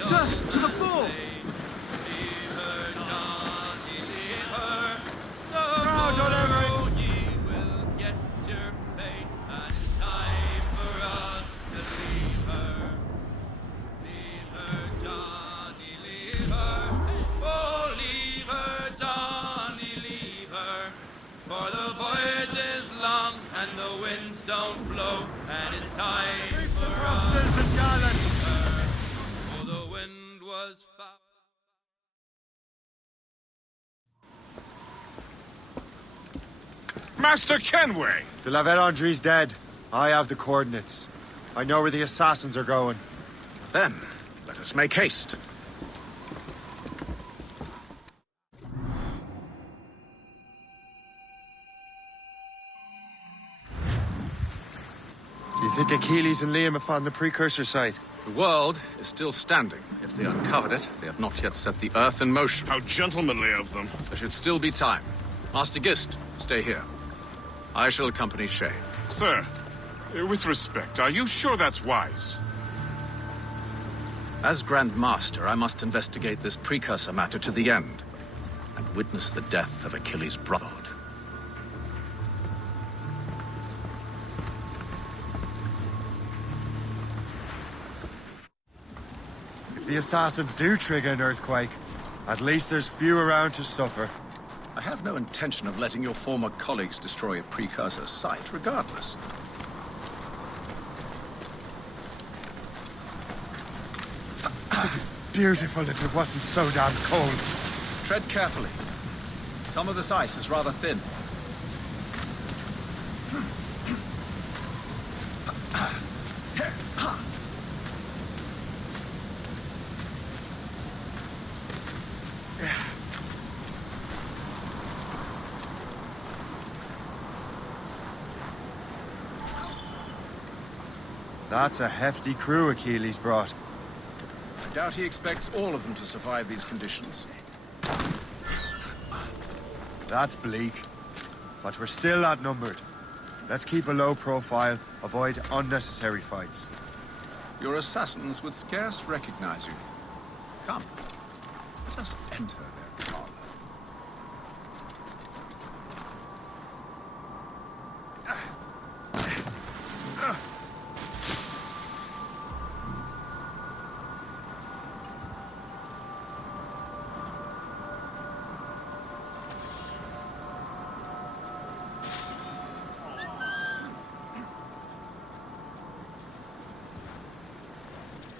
Sir, to the fore! For the voyage is long and the winds don't blow, and it's time for us to leave her. For the wind was foul. Master Kenway! The La Vérendrye's dead. I have the coordinates. I know where the assassins are going. Then, let us make haste. Do you think Achilles and Liam have found the precursor site? The world is still standing. If they uncovered it, they have not yet set the Earth in motion. How gentlemanly of them. There should still be time. Master Gist, stay here. I shall accompany Shay. Sir, with respect, are you sure that's wise? As Grand Master, I must investigate this precursor matter to the end, and witness the death of Achilles' Brotherhood. If the assassins do trigger an earthquake, at least there's few around to suffer. I have no intention of letting your former colleagues destroy a precursor site, regardless. It'd be beautiful if it wasn't so damn cold. Tread carefully. Some of this ice is rather thin. That's a hefty crew Achilles brought. I doubt he expects all of them to survive these conditions. That's bleak. But we're still outnumbered. Let's keep a low profile, avoid unnecessary fights. Your assassins would scarce recognize you. Come, let us enter their parlor.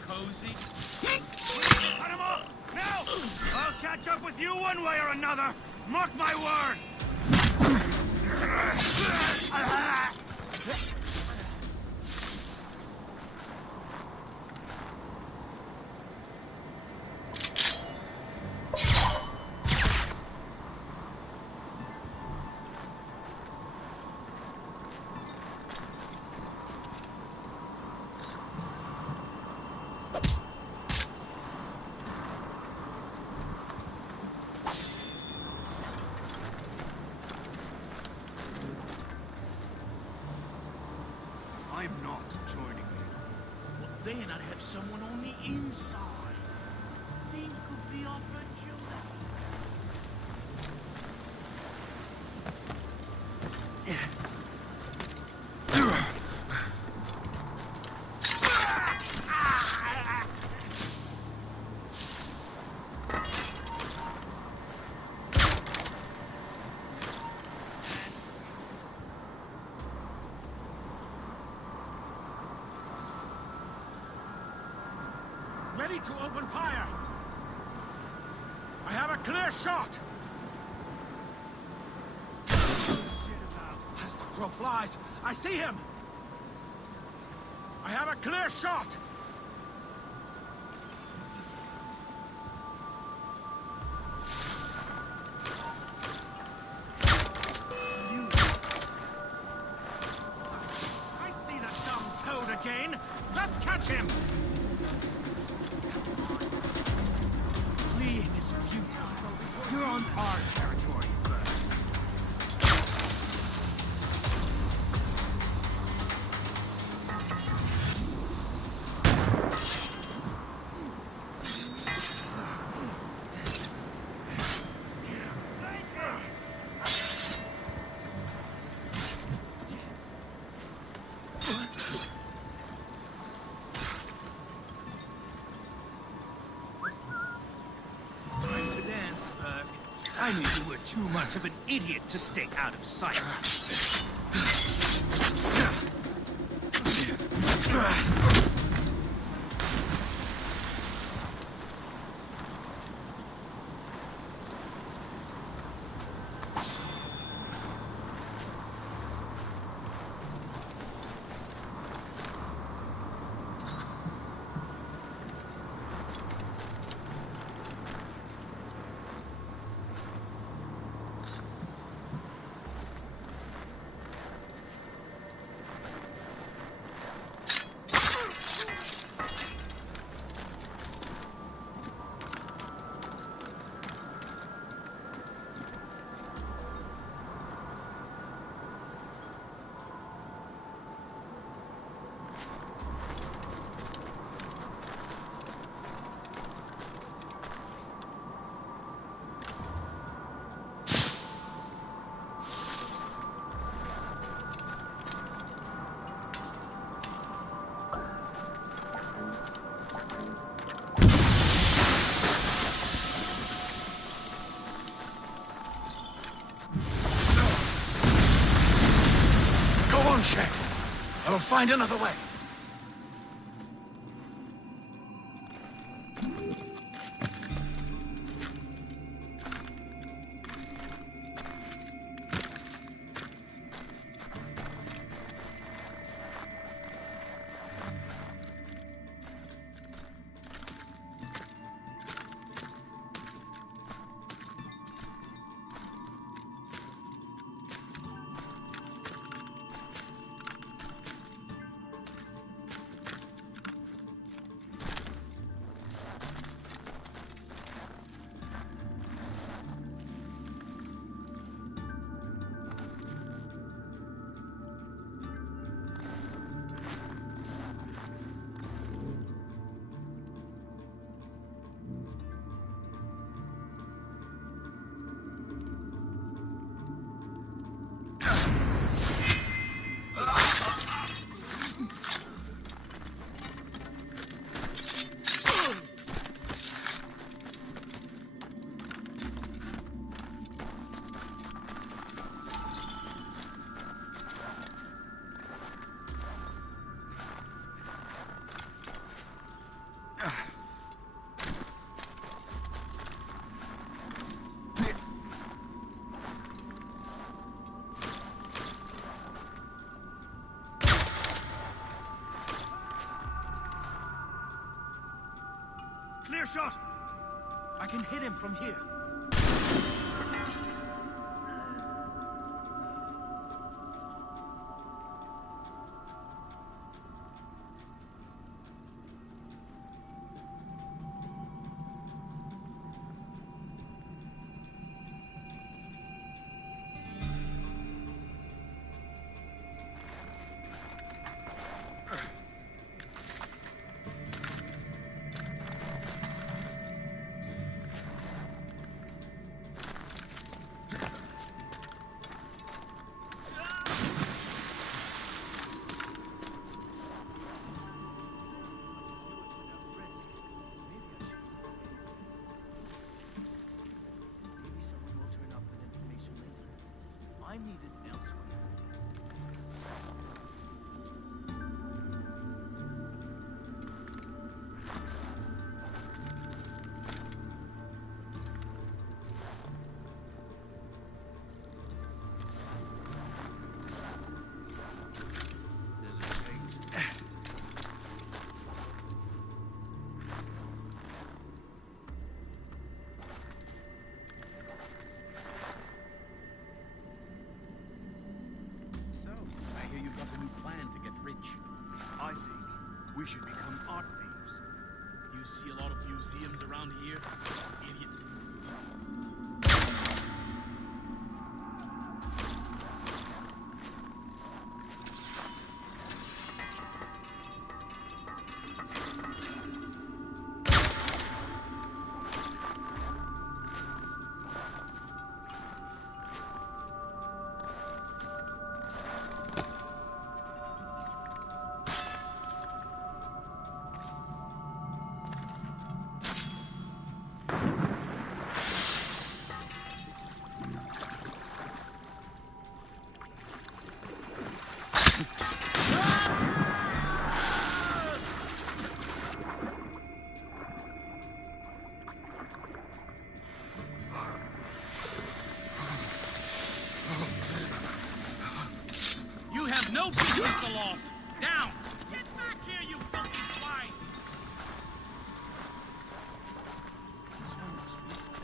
Cozy. Cut him up! Now! I'll catch up with you one way or another! Mark my word! I'm not joining you. Well, then I'd have someone on the inside. Think of the opportunity. Ready to open fire! I have a clear shot! As the crow flies, I see him! I have a clear shot! I see around our territory, Bert. Time to dance, Burke. I knew you were too much of an idiot to stay out of sight. Shay. I will find another way. Clear shot! I can hit him from here. I'm needed elsewhere. There's a change. So, I hear you've got a new plan to get rich. I think we should become art thieves. You see a lot of museums around here, idiot. No business aloft! Down! Get back here, you filthy swine! This one looks recent.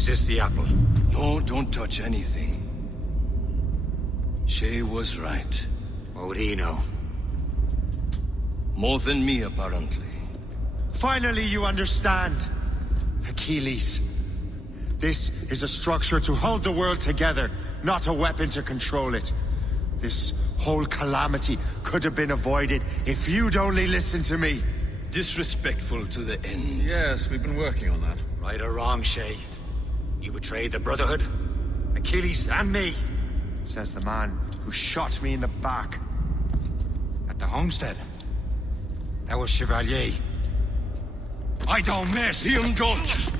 Is this the apple? No, don't touch anything. Shay was right. What would he know? More than me, apparently. Finally, you understand. Achilles. This is a structure to hold the world together, not a weapon to control it. This whole calamity could have been avoided if you'd only listened to me. Disrespectful to the end. Yes, we've been working on that. Right or wrong, Shay? You betrayed the Brotherhood, Achilles, and me. Says the man who shot me in the back. At the homestead. That was Chevalier. I don't miss! Liam, don't!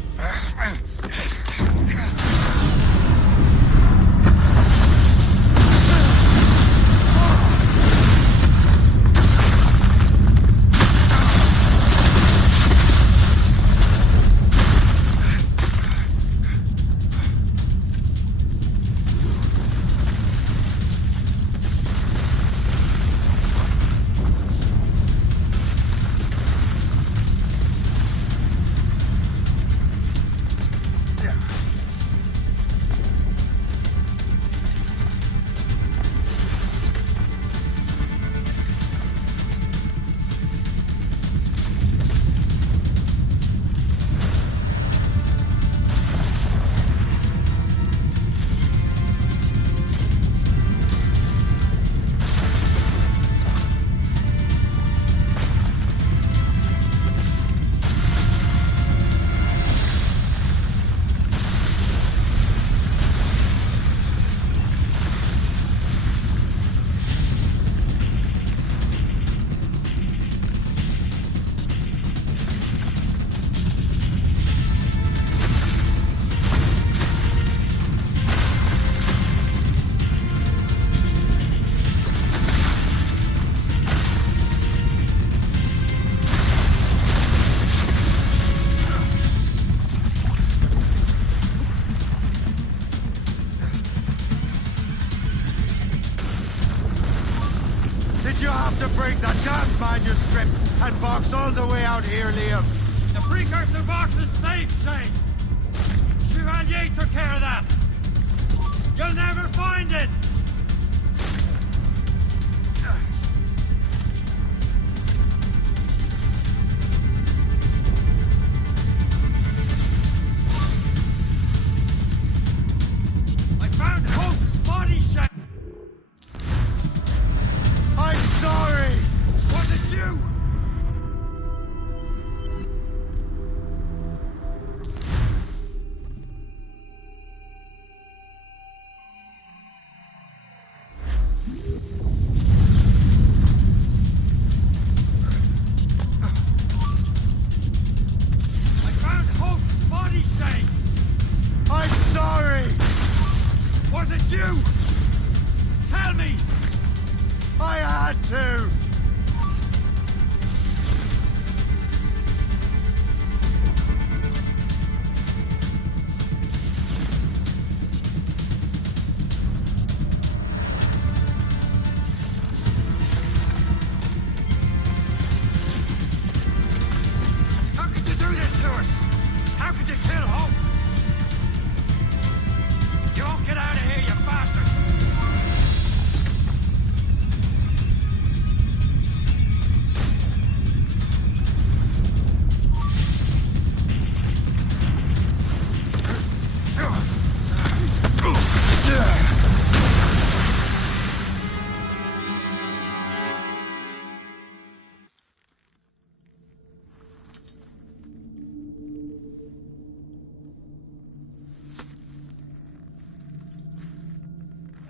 bring the damned manuscript and box all the way out here, Liam. The precursor box is safe, Shay. Chevalier took care of that. You'll never find it. I found Hope's body, Shay. I'm sorry! Was it you? I found Hope's body, Shay. I'm sorry! Was it you? Tell me. I had to! How could you do this to us? How could you kill Hope? You won't get out of here, you bastard!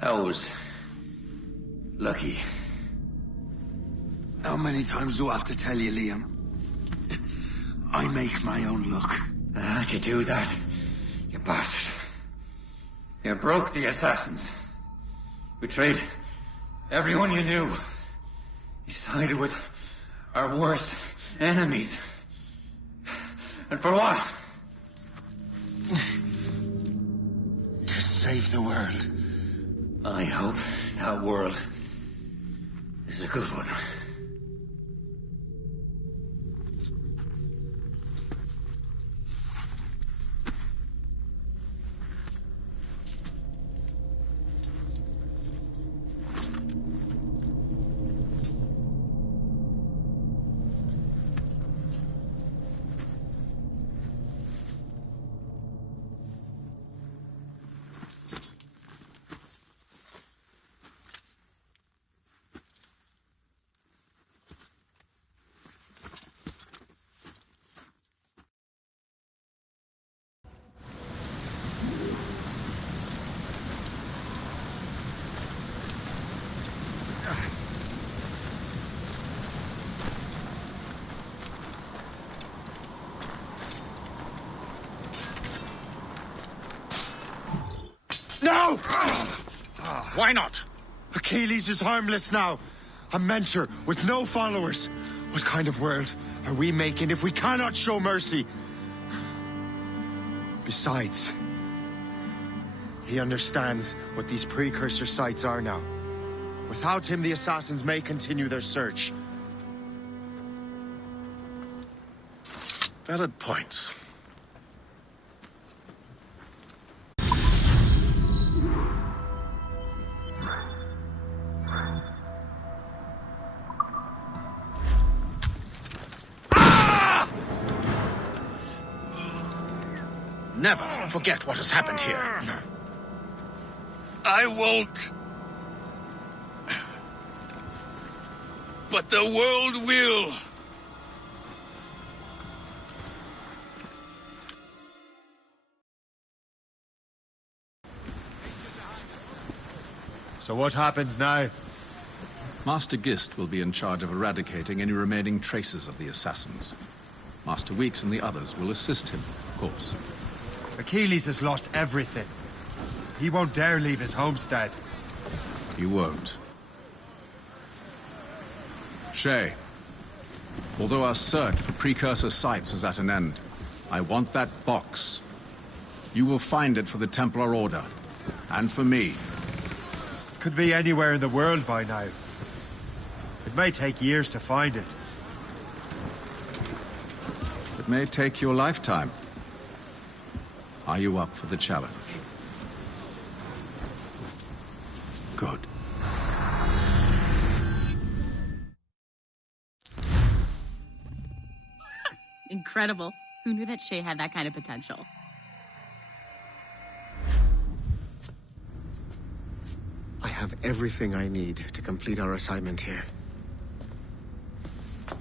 That was... lucky. How many times do I have to tell you, Liam? I make my own luck. How'd you do that, you bastard? You broke the assassins. Betrayed everyone you knew. You sided with our worst enemies. And for what? To save the world. I hope that world is a good one. No! Why not? Achilles is harmless now. A mentor with no followers. What kind of world are we making if we cannot show mercy? Besides, he understands what these precursor sites are now. Without him, the assassins may continue their search. Valid points. Never forget what has happened here. I won't. But the world will. So what happens now? Master Gist will be in charge of eradicating any remaining traces of the assassins. Master Weeks and the others will assist him, of course. Achilles has lost everything. He won't dare leave his homestead. He won't. Shay, although our search for precursor sites is at an end, I want that box. You will find it for the Templar Order, and for me. Could be anywhere in the world by now. It may take years to find it. It may take your lifetime. Are you up for the challenge? Good. Incredible. Who knew that Shay had that kind of potential? I have everything I need to complete our assignment here.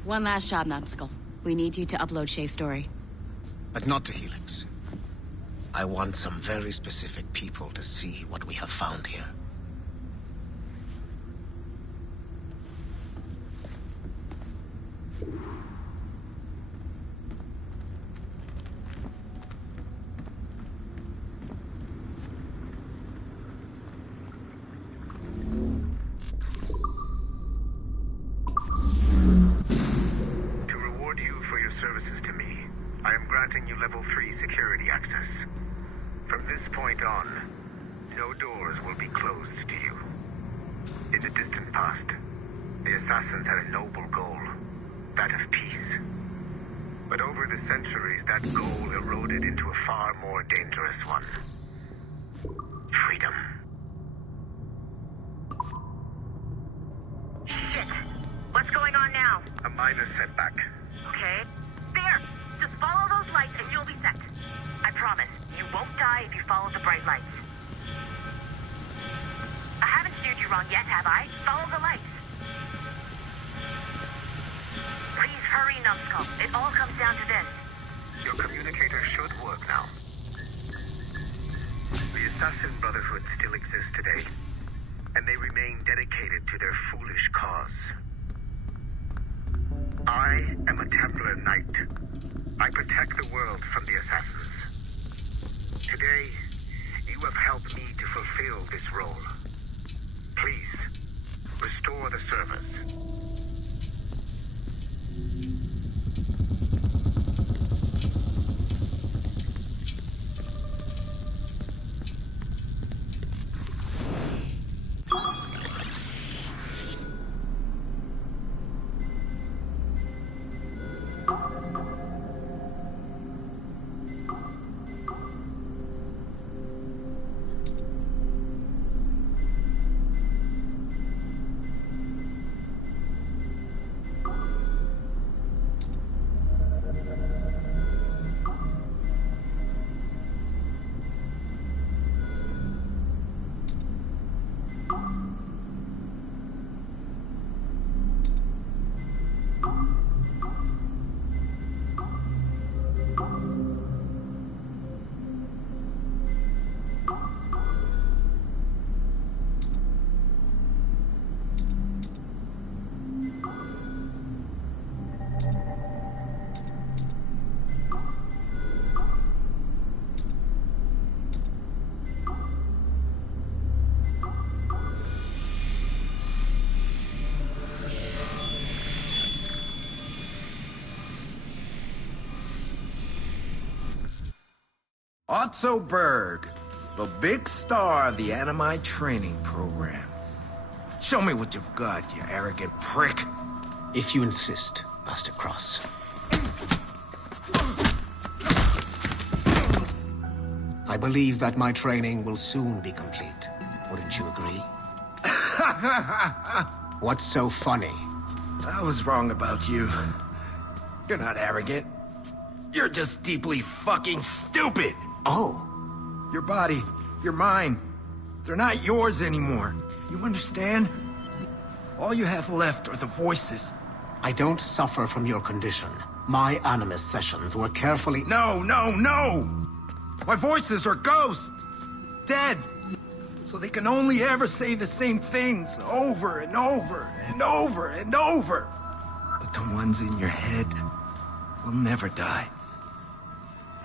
One last job, Numbskull. We need you to upload Shay's story. But not to Helix. I want some very specific people to see what we have found here. Services to me, I am granting you level 3 security access. From this point on, no doors will be closed to you. In the distant past, the Assassins had a noble goal, that of peace. But over the centuries, that goal eroded into a far more dangerous one. Freedom. Shit! What's going on now? A minor setback. Okay. There! Just follow those lights and you'll be set. I promise, you won't die if you follow the bright lights. I haven't steered you wrong yet, have I? Follow the lights. Please hurry, Numbskull. It all comes down to this. Your communicator should work now. The Assassin Brotherhood still exists today, and they remain dedicated to their foolish cause. I am a Templar Knight. I protect the world from the Assassins. Today, you have helped me to fulfill this role. Please, restore the service. Otto Berg, the big star of the Animi training program. Show me what you've got, you arrogant prick. If you insist, Master Cross. I believe that my training will soon be complete. Wouldn't you agree? What's so funny? I was wrong about you. You're not arrogant. You're just deeply fucking stupid! Oh. Your body, your mind, they're not yours anymore. You understand? All you have left are the voices. I don't suffer from your condition. My Animus sessions were carefully— No! My voices are ghosts! Dead! So they can only ever say the same things over and over and over and over. But the ones in your head will never die.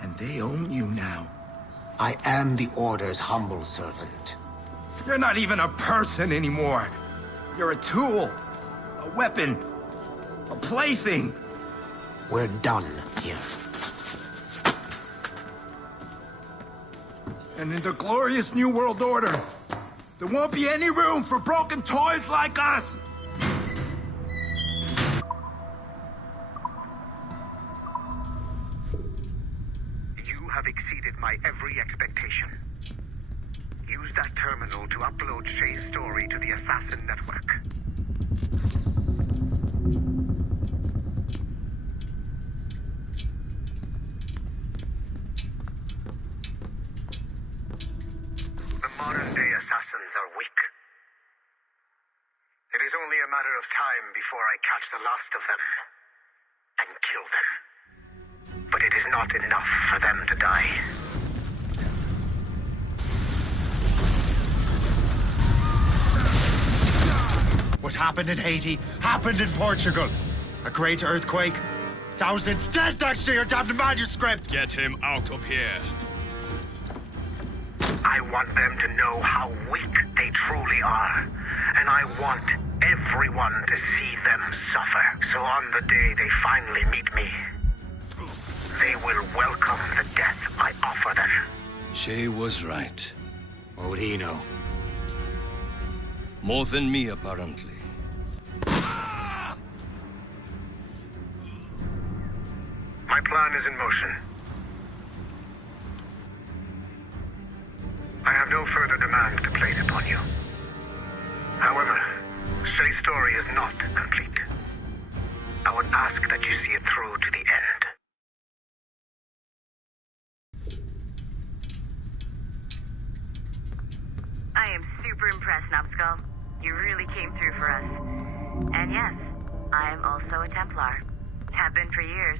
And they own you now. I am the Order's humble servant. You're not even a person anymore. You're a tool, a weapon, a plaything. We're done here. And in the glorious New World Order, there won't be any room for broken toys like us! You have exceeded my every expectation. Use that terminal to upload Shay's story to the Assassin Network. The modern-day assassins are weak. It is only a matter of time before I catch the last of them and kill them. But it is not enough for them to die. What happened in Haiti happened in Portugal. A great earthquake. Thousands dead thanks to your damned manuscript! Get him out of here. I want them to know how weak they truly are. And I want everyone to see them suffer. So on the day they finally meet me, they will welcome the death I offer them. Shay was right. What would he know? More than me, apparently. My plan is in motion. I have no further demands to place upon you. However, Shay's story is not complete. I would ask that you see it through to the end. I am super impressed, Numbskull. You really came through for us. And yes, I am also a Templar. Have been for years.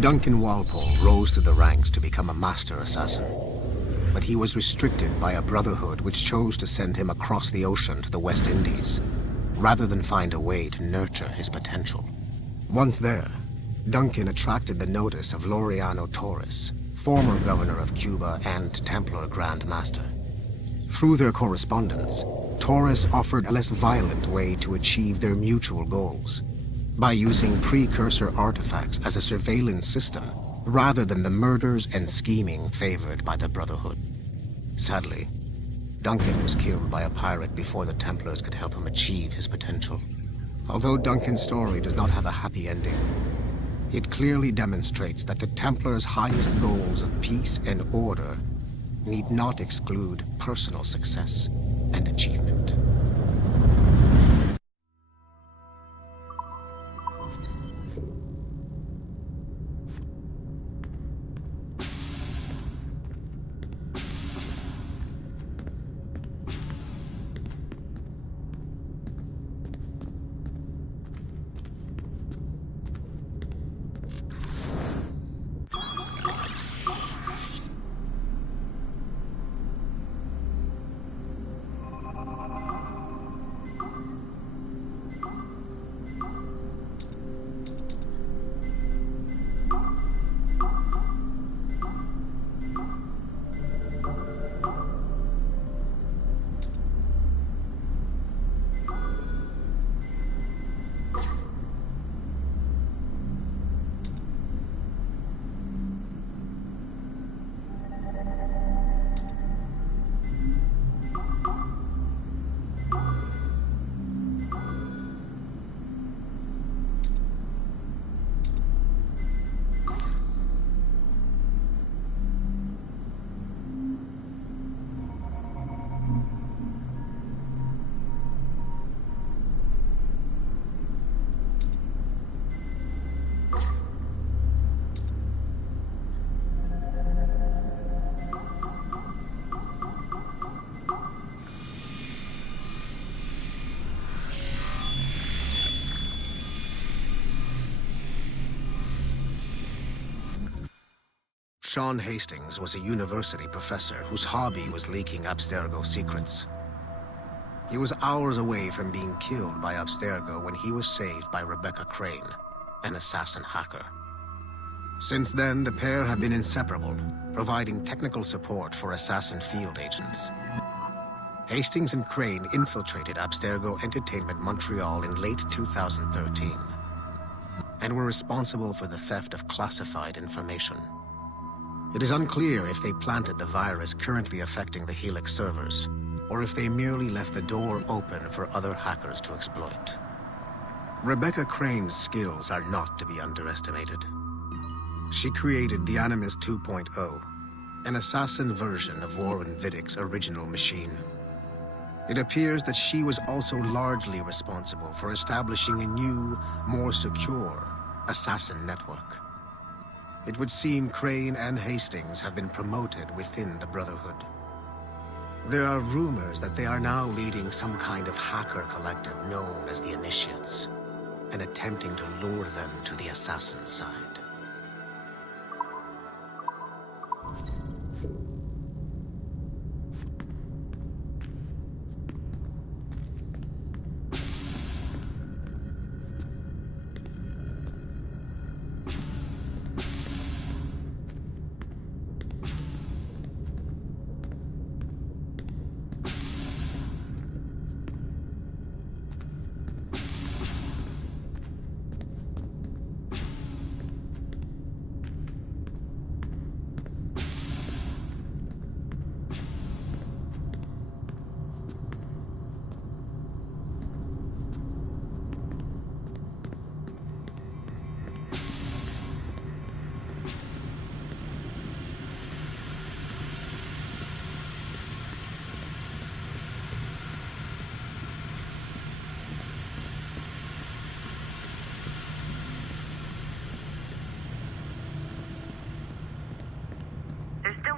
Duncan Walpole rose through the ranks to become a master assassin. But he was restricted by a brotherhood which chose to send him across the ocean to the West Indies, rather than find a way to nurture his potential. Once there, Duncan attracted the notice of Laureano Torres, former governor of Cuba and Templar Grand Master. Through their correspondence, Torres offered a less violent way to achieve their mutual goals, by using precursor artifacts as a surveillance system, rather than the murders and scheming favored by the Brotherhood. Sadly, Duncan was killed by a pirate before the Templars could help him achieve his potential. Although Duncan's story does not have a happy ending, it clearly demonstrates that the Templars' highest goals of peace and order need not exclude personal success and achievement. Sean Hastings was a university professor whose hobby was leaking Abstergo secrets. He was hours away from being killed by Abstergo when he was saved by Rebecca Crane, an assassin hacker. Since then, the pair have been inseparable, providing technical support for assassin field agents. Hastings and Crane infiltrated Abstergo Entertainment Montreal in late 2013, and were responsible for the theft of classified information. It is unclear if they planted the virus currently affecting the Helix servers, or if they merely left the door open for other hackers to exploit. Rebecca Crane's skills are not to be underestimated. She created the Amidst 2.0, an assassin version of Warren Viddick's original machine. It appears that she was also largely responsible for establishing a new, more secure assassin network. It would seem Crane and Hastings have been promoted within the Brotherhood. There are rumors that they are now leading some kind of hacker collective known as the Initiates, and attempting to lure them to the assassin side.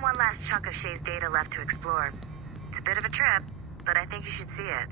One last chunk of Shay's data left to explore. It's a bit of a trip, but I think you should see it.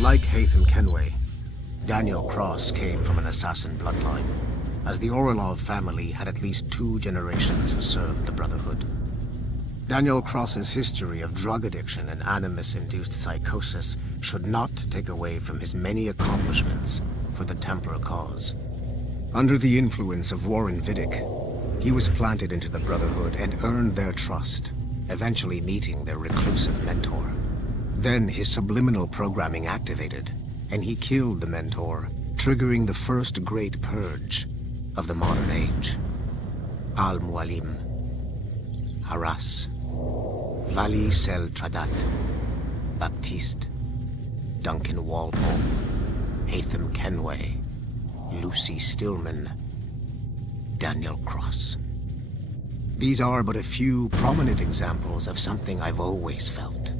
Like Hatham Kenway, Daniel Cross came from an assassin bloodline, as the Orlov family had at least 2 generations who served the Brotherhood. Daniel Cross's history of drug addiction and animus-induced psychosis should not take away from his many accomplishments for the Templar cause. Under the influence of Warren Viddick, he was planted into the Brotherhood and earned their trust, eventually meeting their reclusive mentor. Then his subliminal programming activated, and he killed the mentor triggering the first great purge of the modern age. Al-Mualim, Haras, Vali Sel Tradat, Baptiste, Duncan Walpole, Hatham Kenway, Lucy Stillman, Daniel Cross. These are but a few prominent examples of something I've always felt.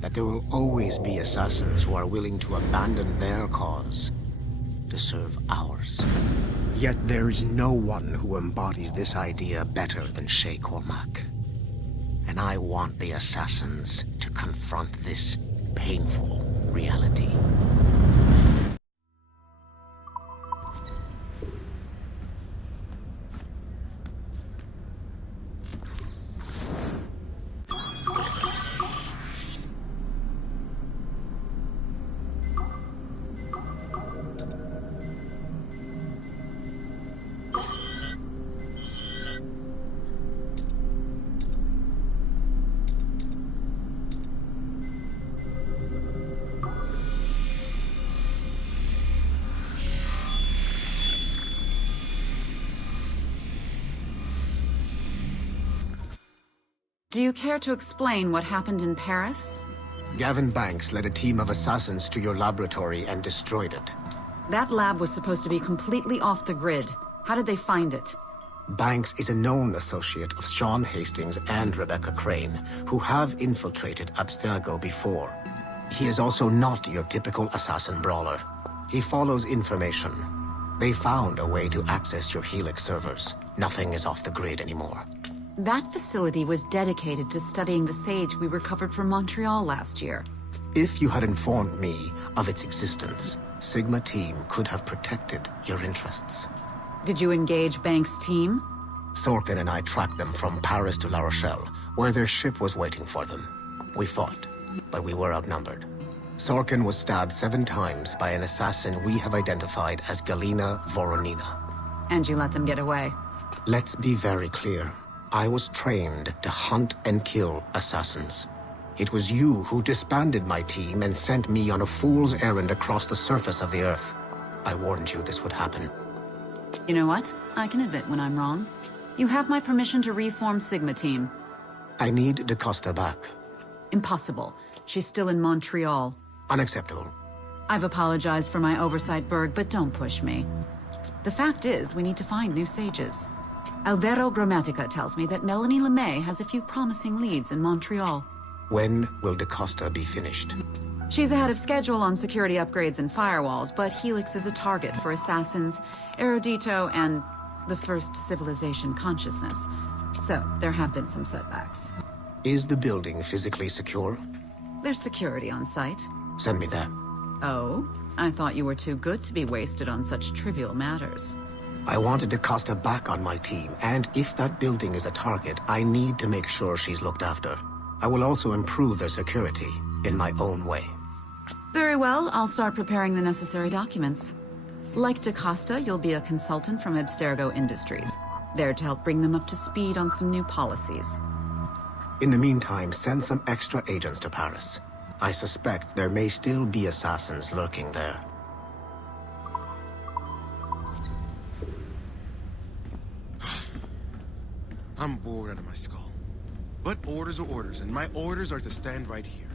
That there will always be assassins who are willing to abandon their cause to serve ours. Yet there is no one who embodies this idea better than Shay Cormac. And I want the assassins to confront this painful reality. Do you care to explain what happened in Paris? Gavin Banks led a team of assassins to your laboratory and destroyed it. That lab was supposed to be completely off the grid. How did they find it? Banks is a known associate of Sean Hastings and Rebecca Crane, who have infiltrated Abstergo before. He is also not your typical assassin brawler. He follows information. They found a way to access your Helix servers. Nothing is off the grid anymore. That facility was dedicated to studying the sage we recovered from Montreal last year. If you had informed me of its existence, Sigma team could have protected your interests. Did you engage Banks' team? Sorkin and I tracked them from Paris to La Rochelle, where their ship was waiting for them. We fought, but we were outnumbered. Sorkin was stabbed 7 times by an assassin we have identified as Galina Voronina. And you let them get away? Let's be very clear. I was trained to hunt and kill assassins. It was you who disbanded my team and sent me on a fool's errand across the surface of the Earth. I warned you this would happen. You know what? I can admit when I'm wrong. You have my permission to reform Sigma team. I need DaCosta back. Impossible. She's still in Montreal. Unacceptable. I've apologized for my oversight, Berg, but don't push me. The fact is, we need to find new sages. Alvaro Grammatica tells me that Melanie LeMay has a few promising leads in Montreal. When will DaCosta be finished? She's ahead of schedule on security upgrades and firewalls, but Helix is a target for assassins, Erudito, and the first civilization consciousness. So, there have been some setbacks. Is the building physically secure? There's security on site. Send me there. Oh? I thought you were too good to be wasted on such trivial matters. I wanted DaCosta back on my team, and if that building is a target, I need to make sure she's looked after. I will also improve their security in my own way. Very well, I'll start preparing the necessary documents. Like DaCosta, you'll be a consultant from Abstergo Industries, there to help bring them up to speed on some new policies. In the meantime, send some extra agents to Paris. I suspect there may still be assassins lurking there. I'm bored out of my skull. But orders are orders, and my orders are to stand right here.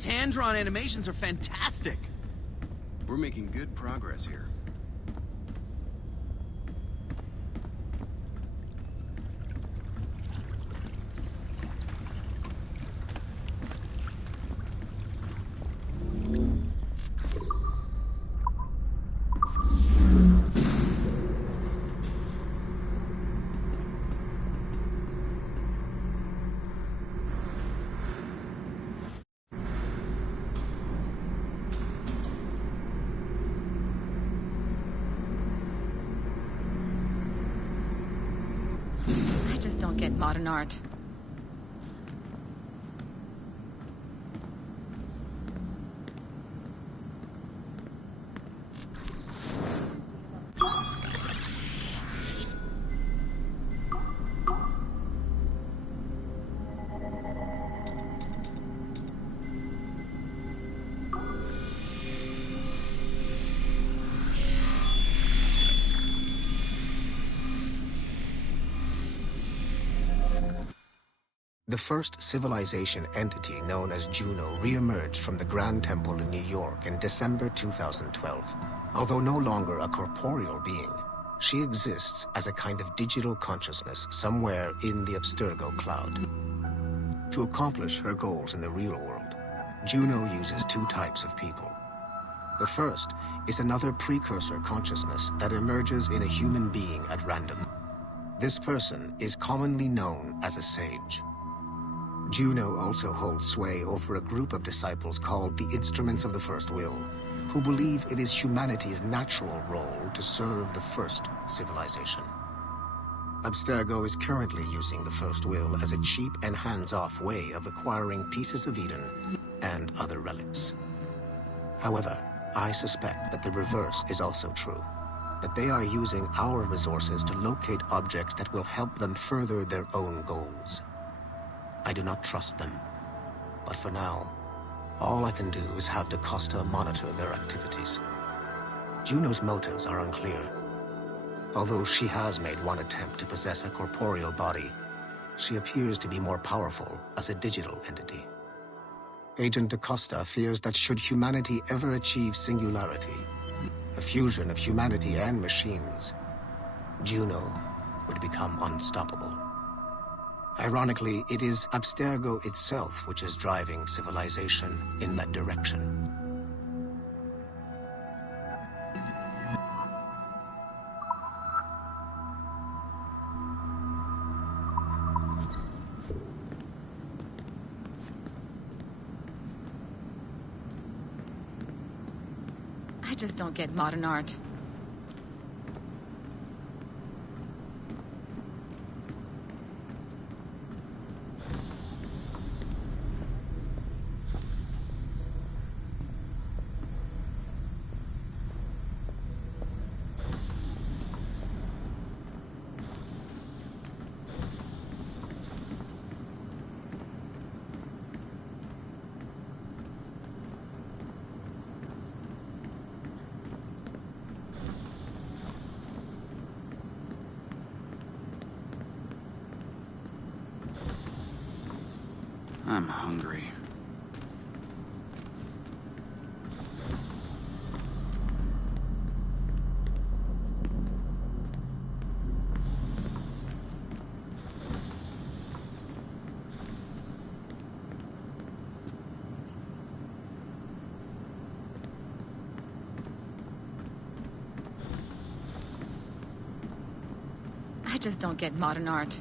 These hand-drawn animations are fantastic. We're making good progress here. I just don't get modern art. The first civilization entity known as Juno re-emerged from the Grand Temple in New York in December 2012. Although no longer a corporeal being, she exists as a kind of digital consciousness somewhere in the Abstergo cloud. To accomplish her goals in the real world, Juno uses two types of people. The first is another precursor consciousness that emerges in a human being at random. This person is commonly known as a sage. Juno also holds sway over a group of disciples called the Instruments of the First Will, who believe it is humanity's natural role to serve the first civilization. Abstergo is currently using the First Will as a cheap and hands-off way of acquiring pieces of Eden and other relics. However, I suspect that the reverse is also true, that they are using our resources to locate objects that will help them further their own goals. I do not trust them, but for now, all I can do is have DaCosta monitor their activities. Juno's motives are unclear. Although she has made one attempt to possess a corporeal body, she appears to be more powerful as a digital entity. Agent DaCosta fears that should humanity ever achieve singularity, a fusion of humanity and machines, Juno would become unstoppable. Ironically, it is Abstergo itself which is driving civilization in that direction. I just don't get modern art. I'm hungry. I just don't get modern art.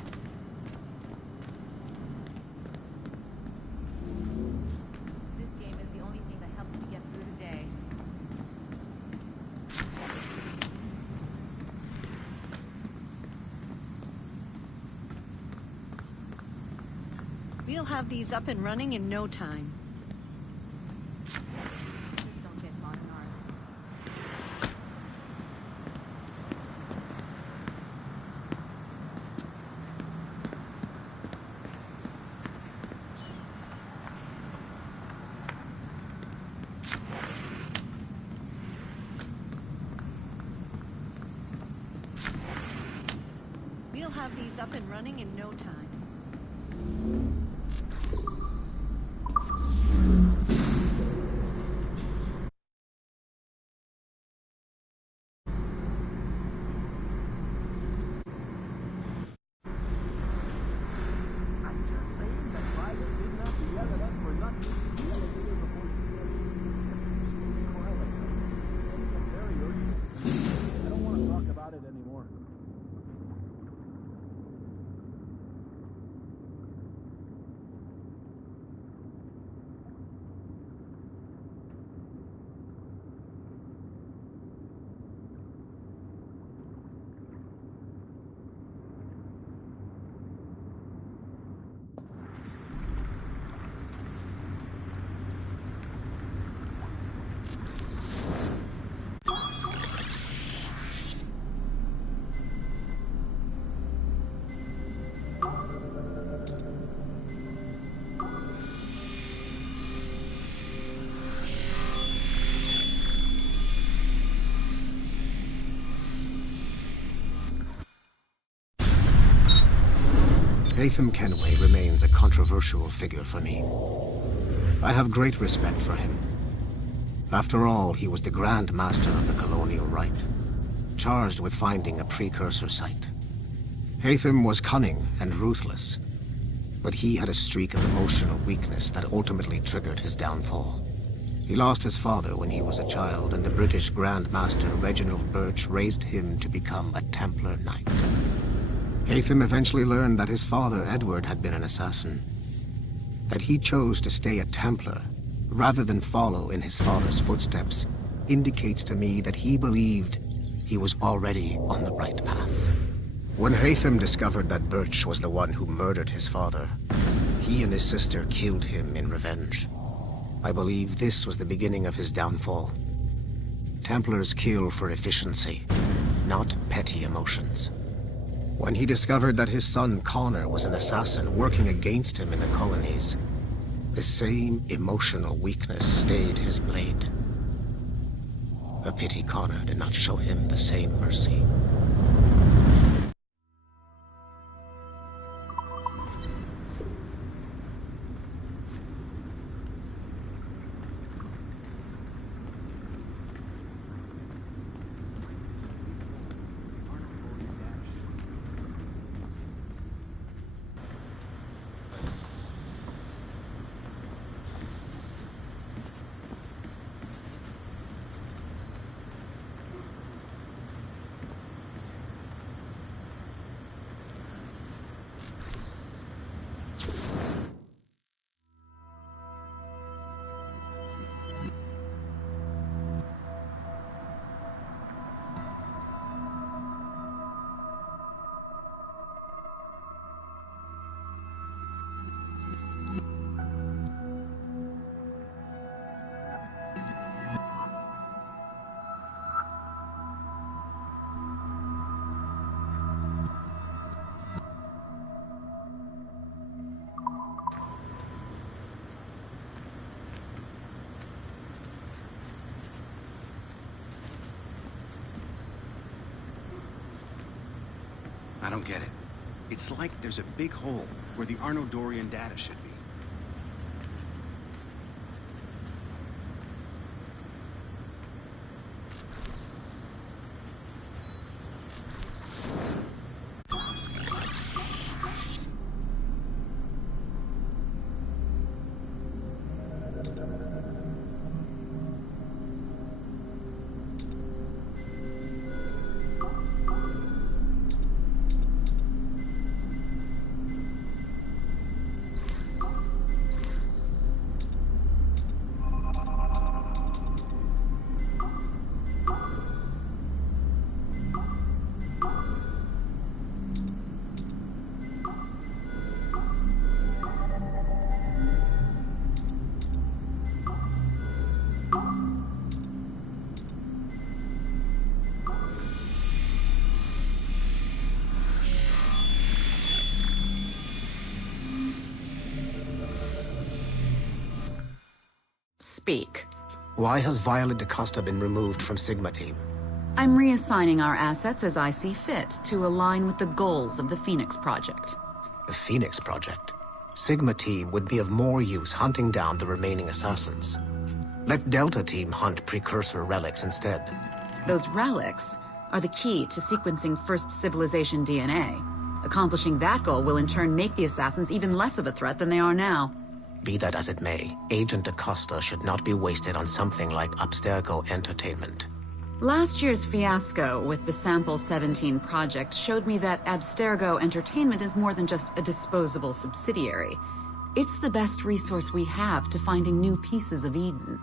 We'll have these up and running in no time. Don't get modern art. We'll have these up and running in no time. Haytham Kenway remains a controversial figure for me. I have great respect for him. After all, he was the Grand Master of the Colonial Rite, charged with finding a precursor site. Haytham was cunning and ruthless, but he had a streak of emotional weakness that ultimately triggered his downfall. He lost his father when he was a child, and the British Grand Master Reginald Birch raised him to become a Templar Knight. Haytham eventually learned that his father, Edward, had been an assassin. That he chose to stay a Templar, rather than follow in his father's footsteps, indicates to me that he believed he was already on the right path. When Haytham discovered that Birch was the one who murdered his father, he and his sister killed him in revenge. I believe this was the beginning of his downfall. Templars kill for efficiency, not petty emotions. When he discovered that his son Connor was an assassin working against him in the colonies, the same emotional weakness stayed his blade. A pity Connor did not show him the same mercy. I don't get it. It's like there's a big hole where the Arnodorian data should be. Speak. Why has Violet DaCosta been removed from Sigma Team? I'm reassigning our assets as I see fit to align with the goals of the Phoenix Project. The Phoenix Project? Sigma Team would be of more use hunting down the remaining assassins. Let Delta Team hunt precursor relics instead. Those relics are the key to sequencing First Civilization DNA. Accomplishing that goal will in turn make the assassins even less of a threat than they are now. Be that as it may, Agent DaCosta should not be wasted on something like Abstergo Entertainment. Last year's fiasco with the Sample 17 project showed me that Abstergo Entertainment is more than just a disposable subsidiary. It's the best resource we have to finding new pieces of Eden.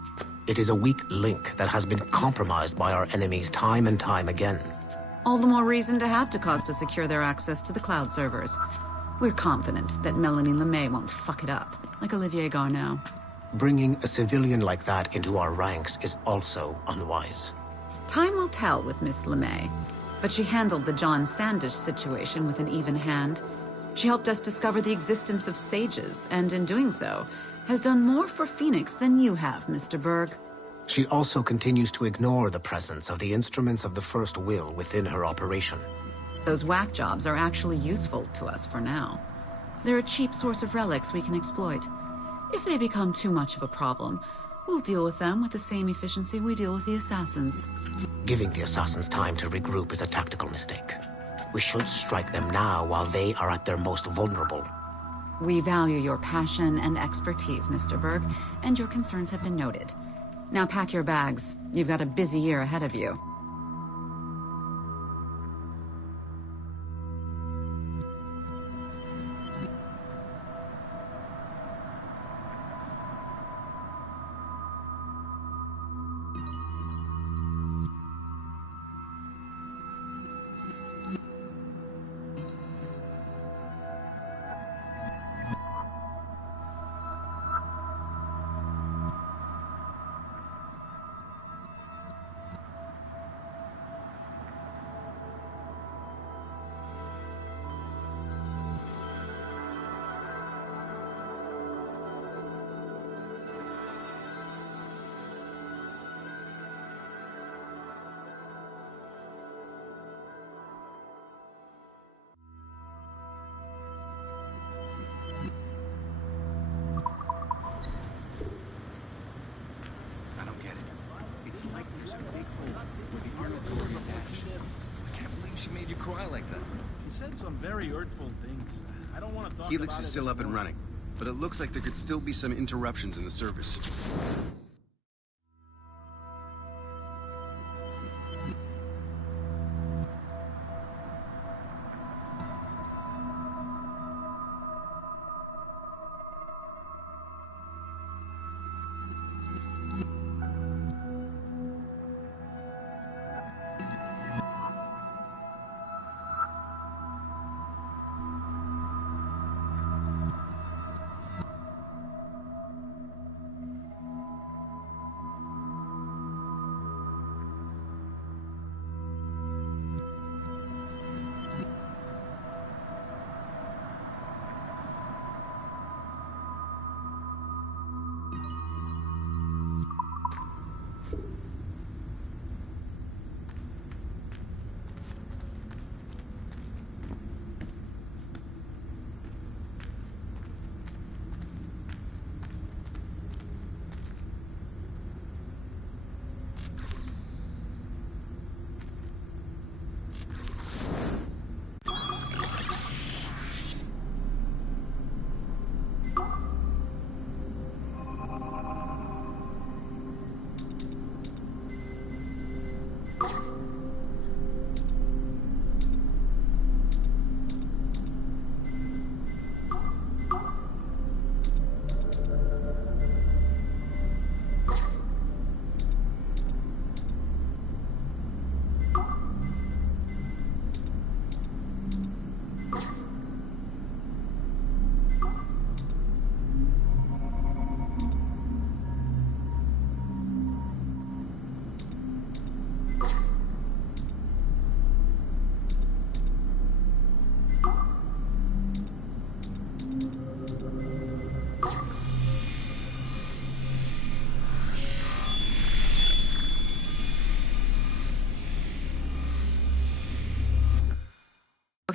It is a weak link that has been compromised by our enemies time and time again. All the more reason to have DaCosta secure their access to the cloud servers. We're confident that Melanie LeMay won't fuck it up, like Olivier Garneau. Bringing a civilian like that into our ranks is also unwise. Time will tell with Miss LeMay, but she handled the John Standish situation with an even hand. She helped us discover the existence of sages, and in doing so, has done more for Phoenix than you have, Mr. Berg. She also continues to ignore the presence of the instruments of the First Will within her operation. Those whack jobs are actually useful to us for now. They're a cheap source of relics we can exploit. If they become too much of a problem, we'll deal with them with the same efficiency we deal with the assassins. Giving the assassins time to regroup is a tactical mistake. We should strike them now while they are at their most vulnerable. We value your passion and expertise, Mr. Berg, and your concerns have been noted. Now pack your bags. You've got a busy year ahead of you. I don't get it. It's like there's a big hole where the Arno-Dorian dash. I can't believe she made you cry like that. She said some very hurtful things. I don't want to talk Helix about is it still up and anymore. running, but it looks like there could still be some interruptions in the service.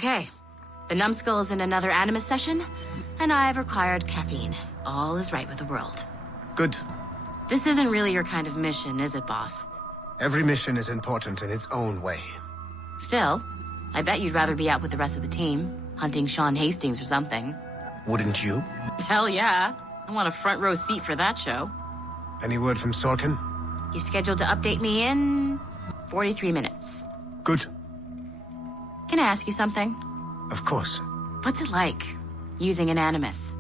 Okay. The numbskull is in another Animus session, and I've required caffeine. All is right with the world. Good. This isn't really your kind of mission, is it, boss? Every mission is important in its own way. Still, I bet you'd rather be out with the rest of the team, hunting Sean Hastings or something. Wouldn't you? Hell yeah. I want a front row seat for that show. Any word from Sorkin? He's scheduled to update me in 43 minutes. Good. Can I ask you something? Of course. What's it like, using an Animus?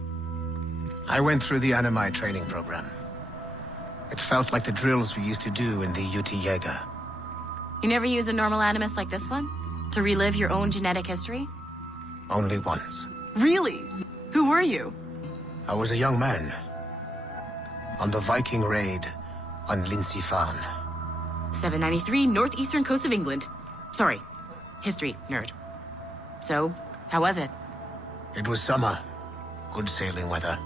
I went through the Animi training program. It felt like the drills we used to do in the UT Jaeger. You never use a normal Animus like this one? To relive your own genetic history? Only once. Really? Who were you? I was a young man. On the Viking raid on Lindsey Fan. 793, northeastern coast of England. Sorry, history nerd. So, how was it? It was summer. Good sailing weather.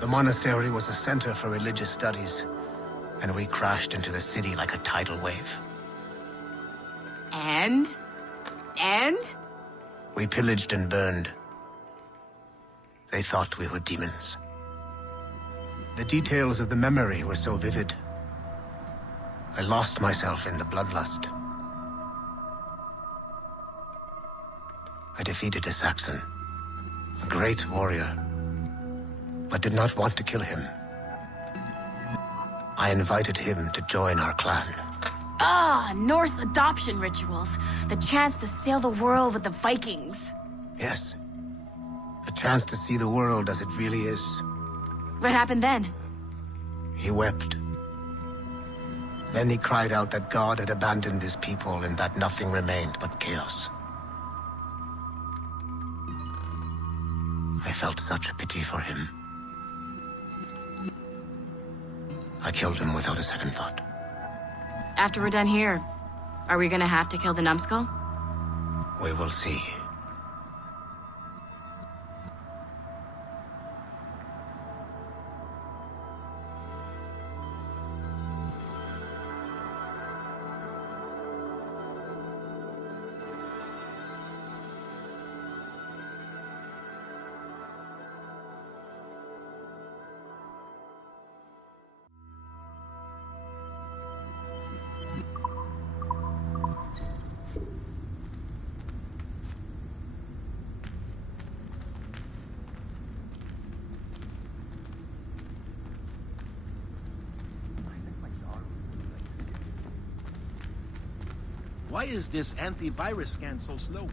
The monastery was a center for religious studies, and we crashed into the city like a tidal wave. And? We pillaged and burned. They thought we were demons. The details of the memory were so vivid. I lost myself in the bloodlust. I defeated a Saxon, a great warrior, but did not want to kill him. I invited him to join our clan. Ah, Norse adoption rituals. The chance to sail the world with the Vikings. Yes. A chance to see the world as it really is. What happened then? He wept. Then he cried out that God had abandoned his people and that nothing remained but chaos. I felt such pity for him. I killed him without a second thought. After we're done here, are we gonna have to kill the numbskull? We will see. Why is this antivirus scan so slow?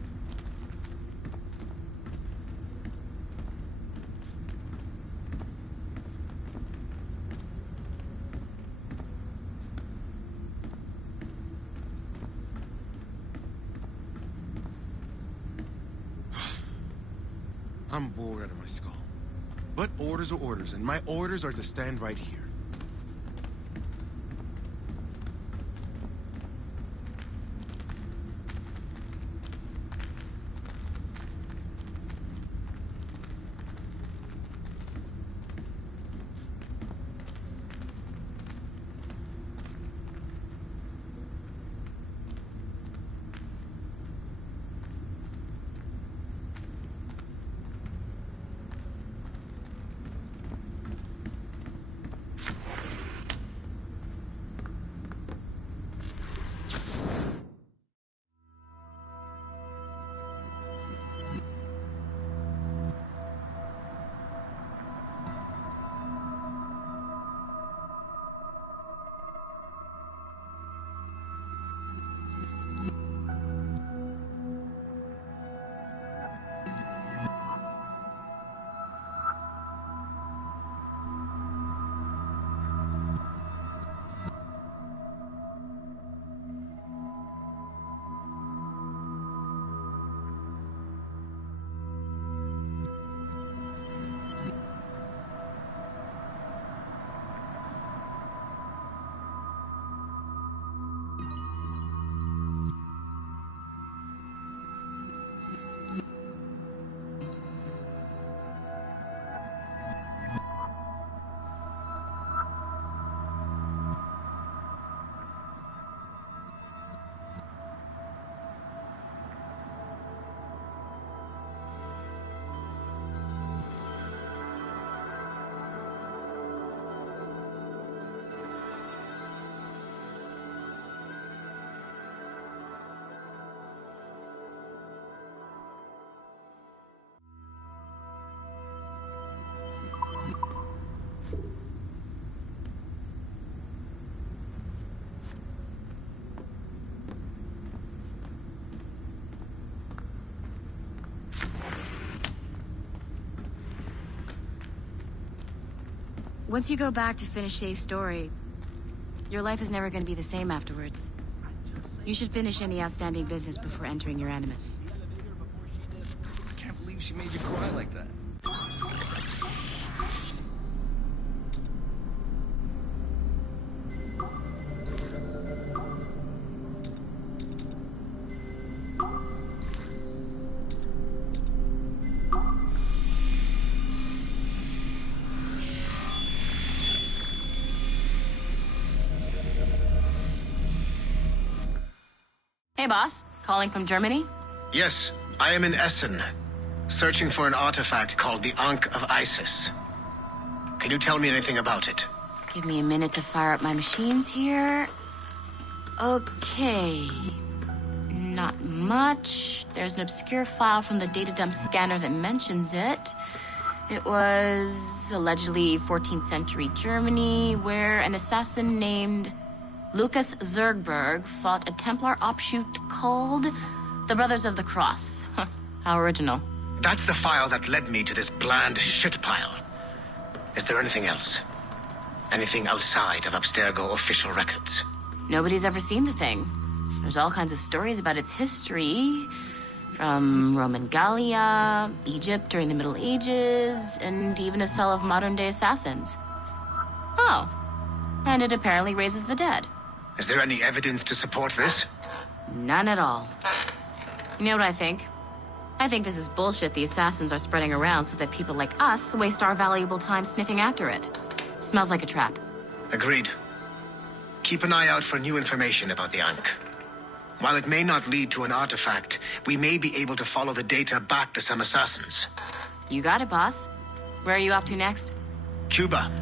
I'm bored out of my skull. But orders are orders, and my orders are to stand right here. Once you go back to finish Shay's story, your life is never going to be the same afterwards. You should finish any outstanding business before entering your animus. I can't believe she made you cry like that. Hey, boss. Calling from Germany? Yes, I am in Essen. Searching for an artifact called the Ankh of Isis. Can you tell me anything about it? Give me a minute to fire up my machines here. Okay. Not much. There's an obscure file from the data dump scanner that mentions it. It was allegedly 14th century Germany, where an assassin named Lucas Zergberg fought a Templar offshoot called the Brothers of the Cross. Huh, how original. That's the file that led me to this bland shit pile. Is there anything else? Anything outside of Abstergo official records? Nobody's ever seen the thing. There's all kinds of stories about its history. From Roman Gallia, Egypt during the Middle Ages, and even a cell of modern-day assassins. Oh. And it apparently raises the dead. Is there any evidence to support this? None at all. You know what I think? I think this is bullshit the assassins are spreading around so that people like us waste our valuable time sniffing after it. Smells like a trap. Agreed. Keep an eye out for new information about the Ankh. While it may not lead to an artifact, we may be able to follow the data back to some assassins. You got it, boss. Where are you off to next? Cuba.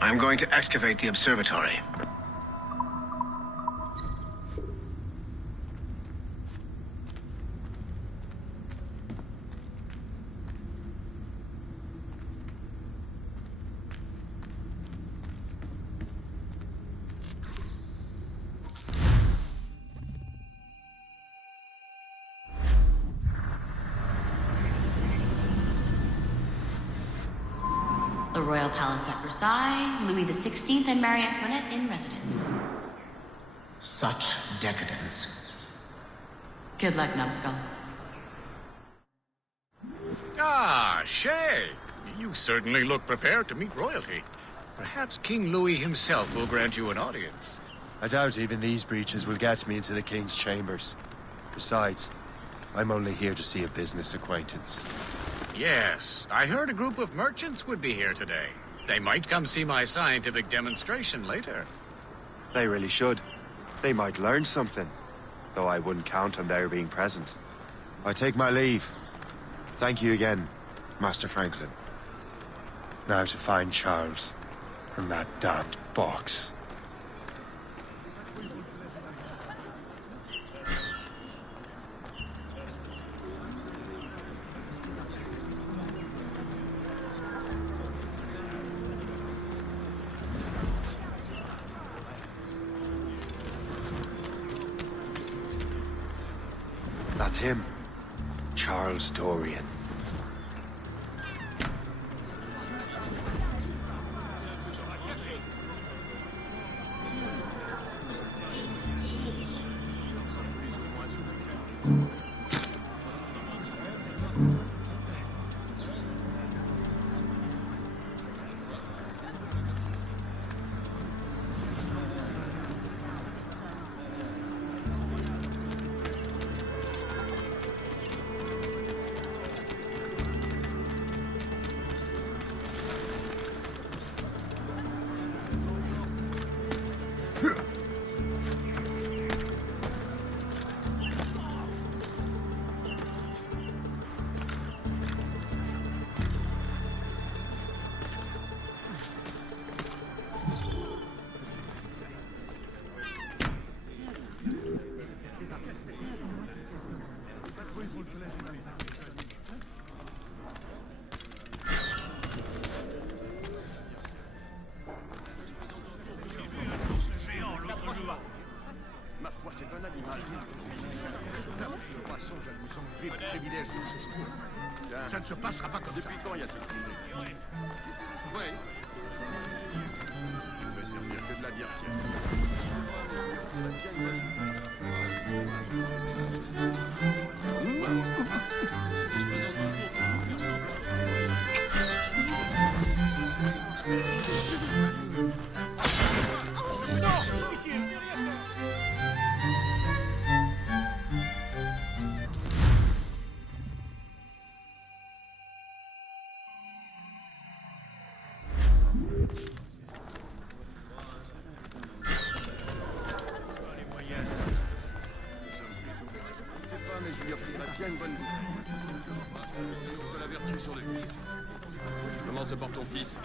I'm going to excavate the observatory. The Royal Palace at Versailles, Louis XVI and Marie Antoinette in residence. Such decadence. Good luck, Numbskull. Ah, Shay. You certainly look prepared to meet royalty. Perhaps King Louis himself will grant you an audience. I doubt even these breaches will get me into the King's chambers. Besides, I'm only here to see a business acquaintance. Yes, I heard a group of merchants would be here today. They might come see my scientific demonstration later. They really should. They might learn something, though I wouldn't count on their being present. I take my leave. Thank you again, Master Franklin. Now to find Charles and that damned box. That's him. Charles Dorian. Ma foi, c'est un animal. Le roi songe à nous enlever les privilèges ancestraux. Ça ne se passera pas comme ça. Depuis quand y a-t-il privé? Oui. Je vais servir que de la bière tienne. Mais je lui offrirai bien une bonne bouteille. Tu sur le vis. Comment se porte ton fils?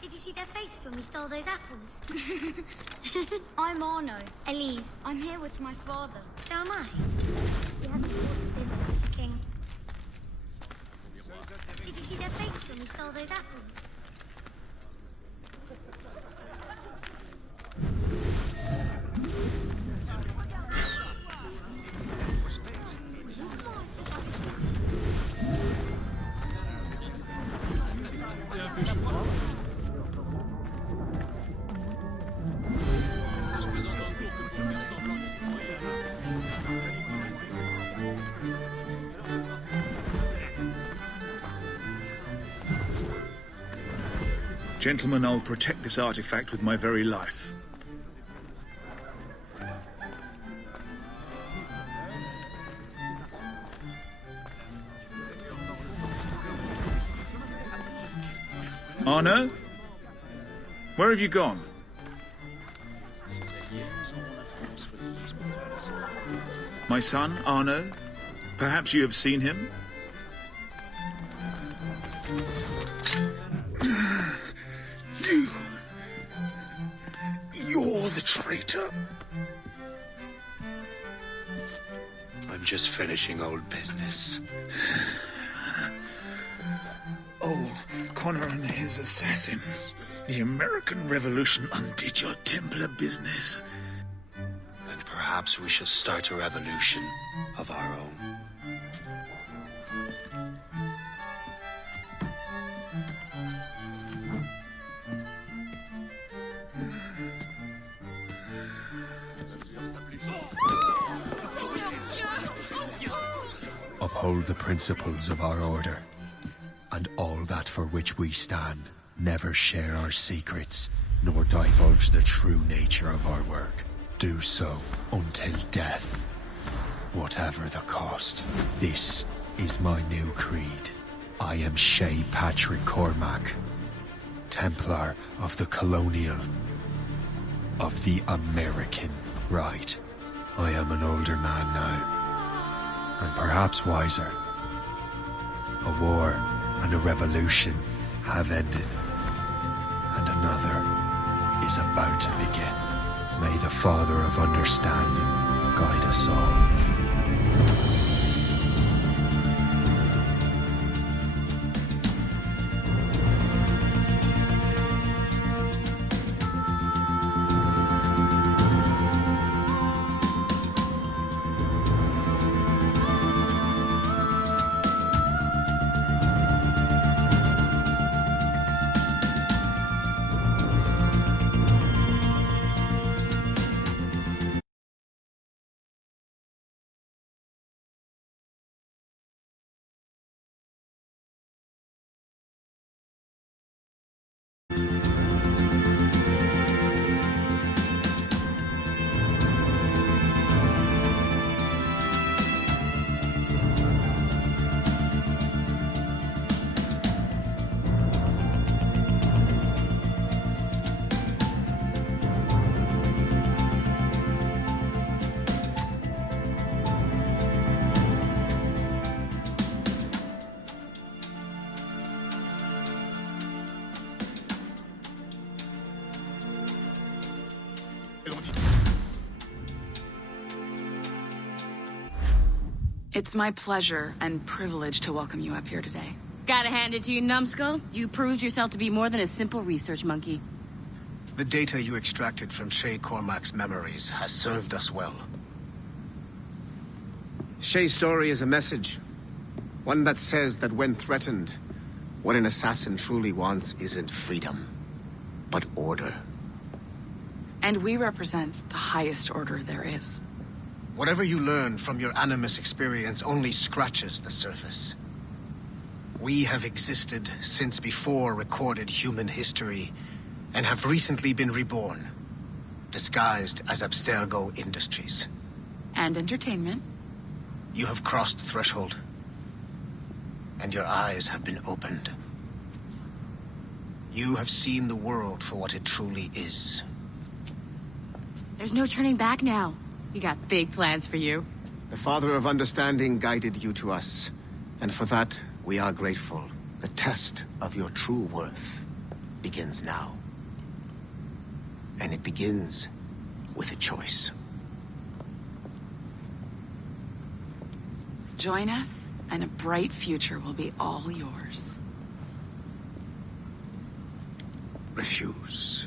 Did you see their faces when we stole those apples? I'm Arno. Elise. I'm here with my father. So am I. We have important business with the king. Did you see their faces when we stole those apples? Gentlemen, I'll protect this artifact with my very life. Arno? Where have you gone? My son, Arno? Perhaps you have seen him? You're the traitor. I'm just finishing old business. Oh, Connor and his assassins. The American Revolution undid your Templar business. Then perhaps we shall start a revolution of our own. Uphold the principles of our order, and all that for which we stand. Never share our secrets, nor divulge the true nature of our work. Do so until death, whatever the cost. This is my new creed. I am Shay Patrick Cormac, Templar of the Colonial, of the American right. I am an older man now, and perhaps wiser. A war and a revolution have ended, and another is about to begin. May the Father of Understanding guide us all. It's my pleasure and privilege to welcome you up here today. Gotta hand it to you, numbskull. You proved yourself to be more than a simple research monkey. The data you extracted from Shay Cormac's memories has served us well. Shay's story is a message. One that says that when threatened, what an assassin truly wants isn't freedom, but order. And we represent the highest order there is. Whatever you learn from your Animus experience only scratches the surface. We have existed since before recorded human history, and have recently been reborn, disguised as Abstergo Industries. And entertainment. You have crossed the threshold, and your eyes have been opened. You have seen the world for what it truly is. There's no turning back now. We got big plans for you. The Father of Understanding guided you to us, and for that, we are grateful. The test of your true worth begins now. And it begins with a choice. Join us, and a bright future will be all yours. Refuse.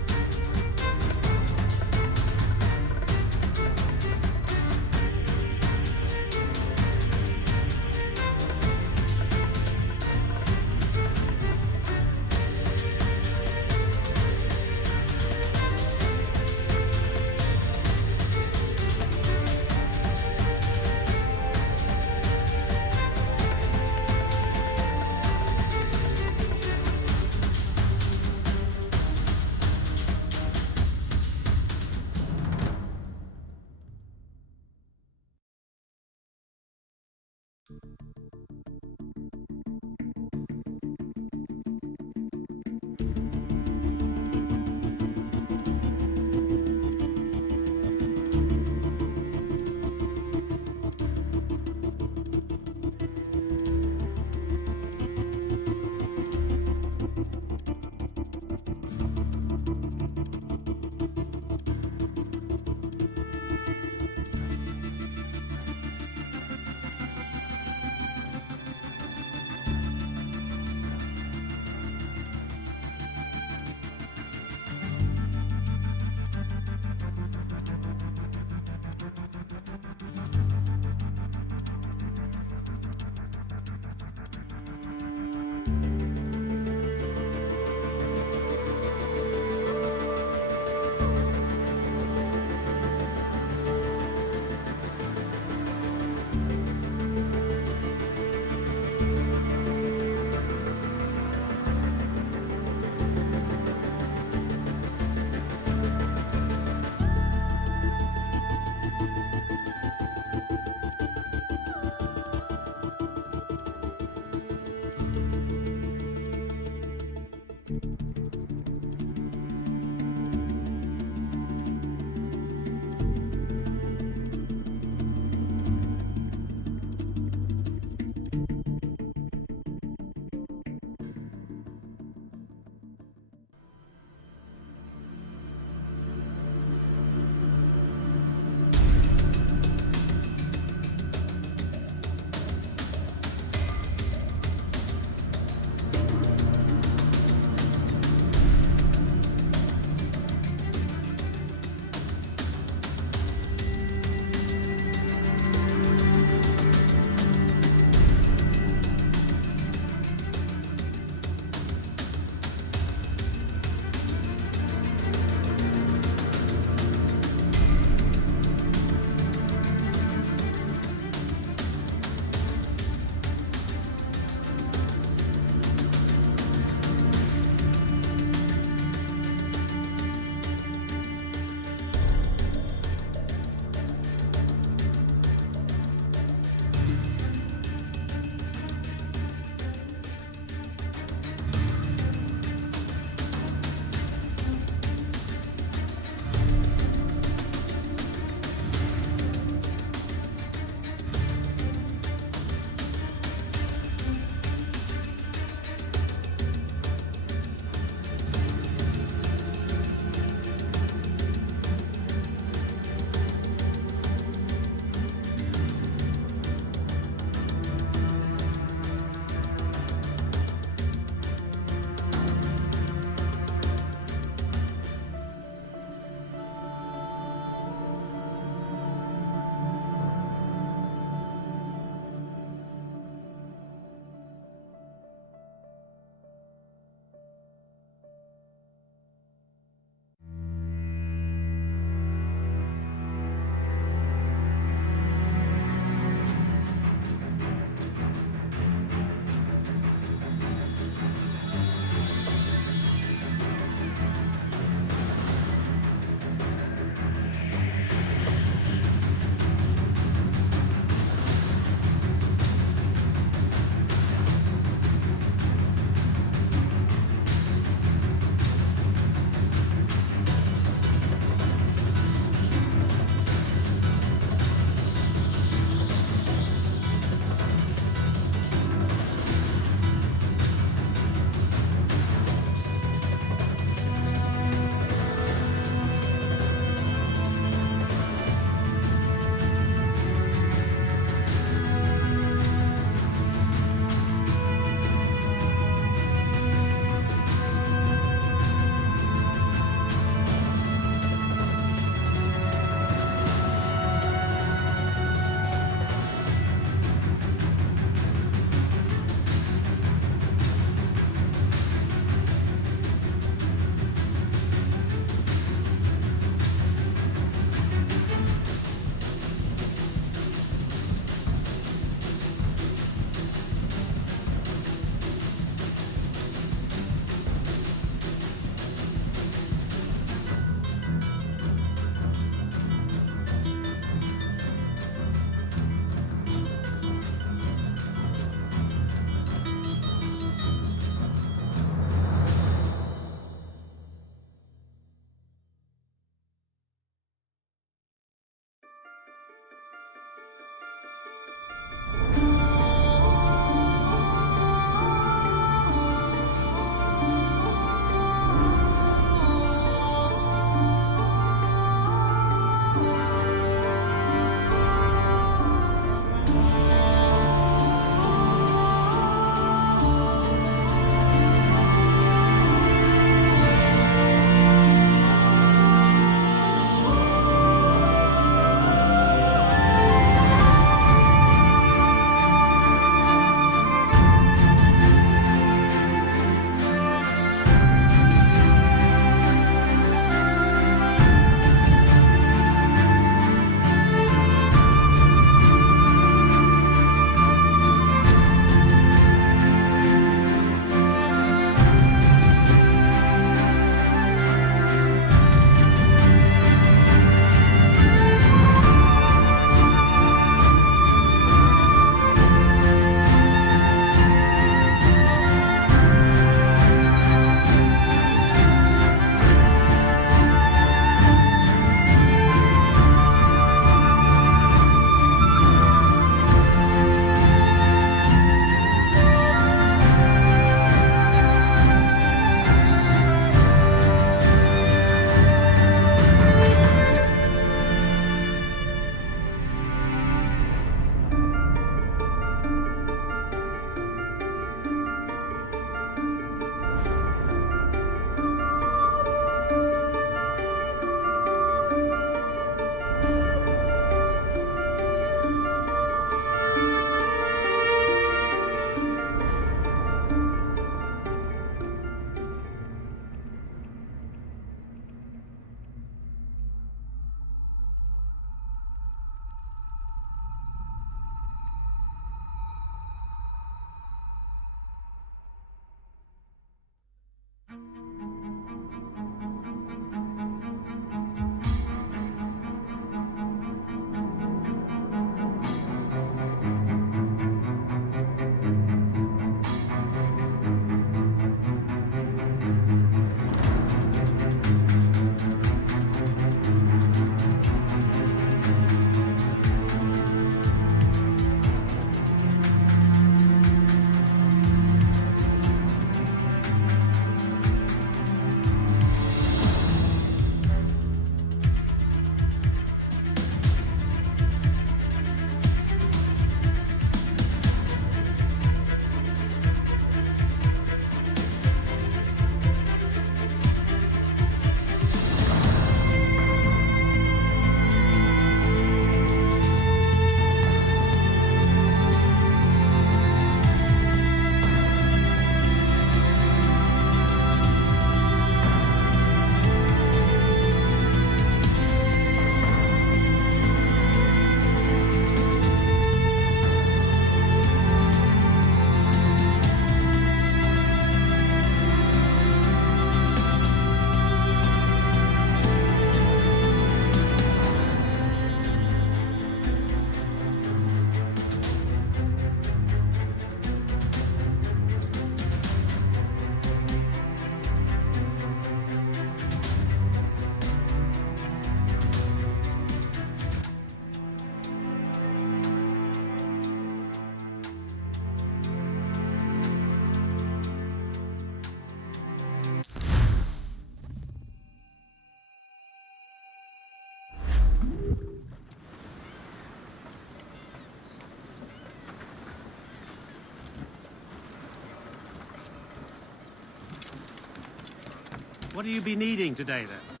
What do you be needing today, then?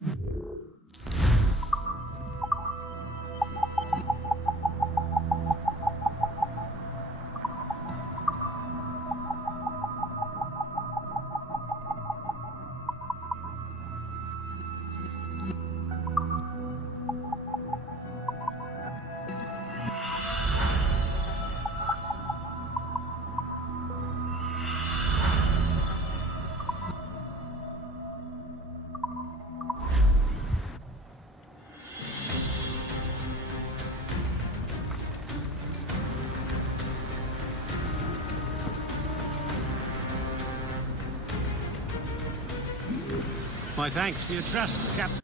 My thanks for your trust, Captain.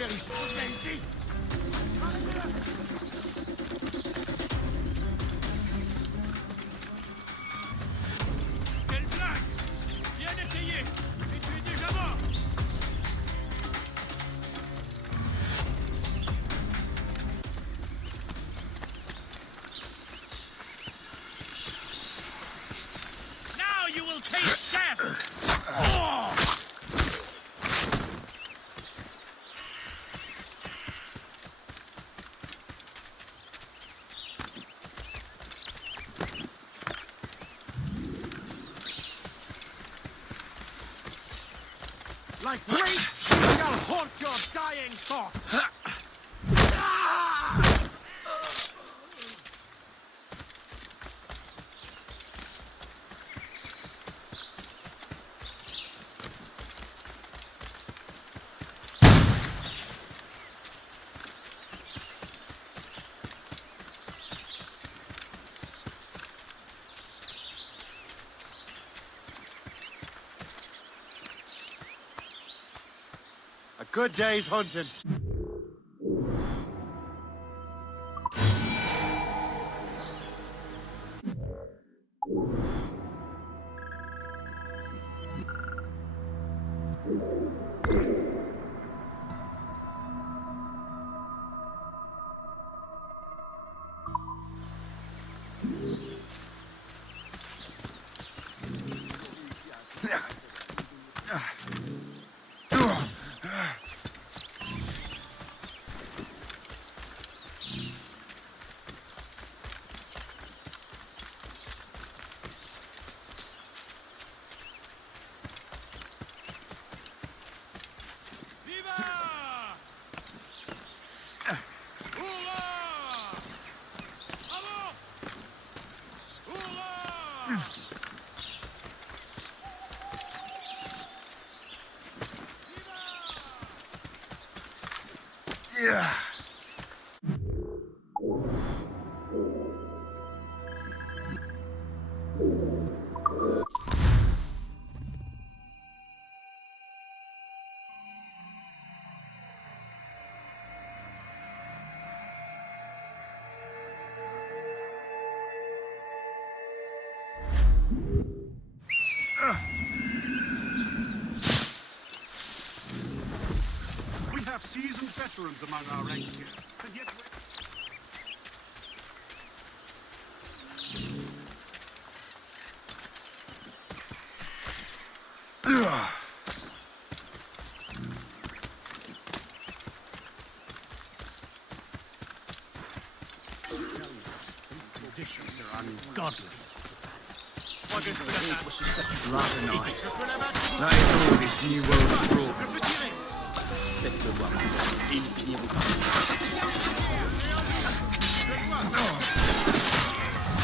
faire ici? Ici! Quelle blague! Bien essayé! Mais tu es déjà mort! Now you will taste death! Oh! Like wraiths shall haunt your dying thoughts! A good day's hunting. Yeah. We have seasoned veterans among our ranks here, and yet conditions are ungodly. Rather nice. That is all this new world has brought. Faites-le voir. Il finit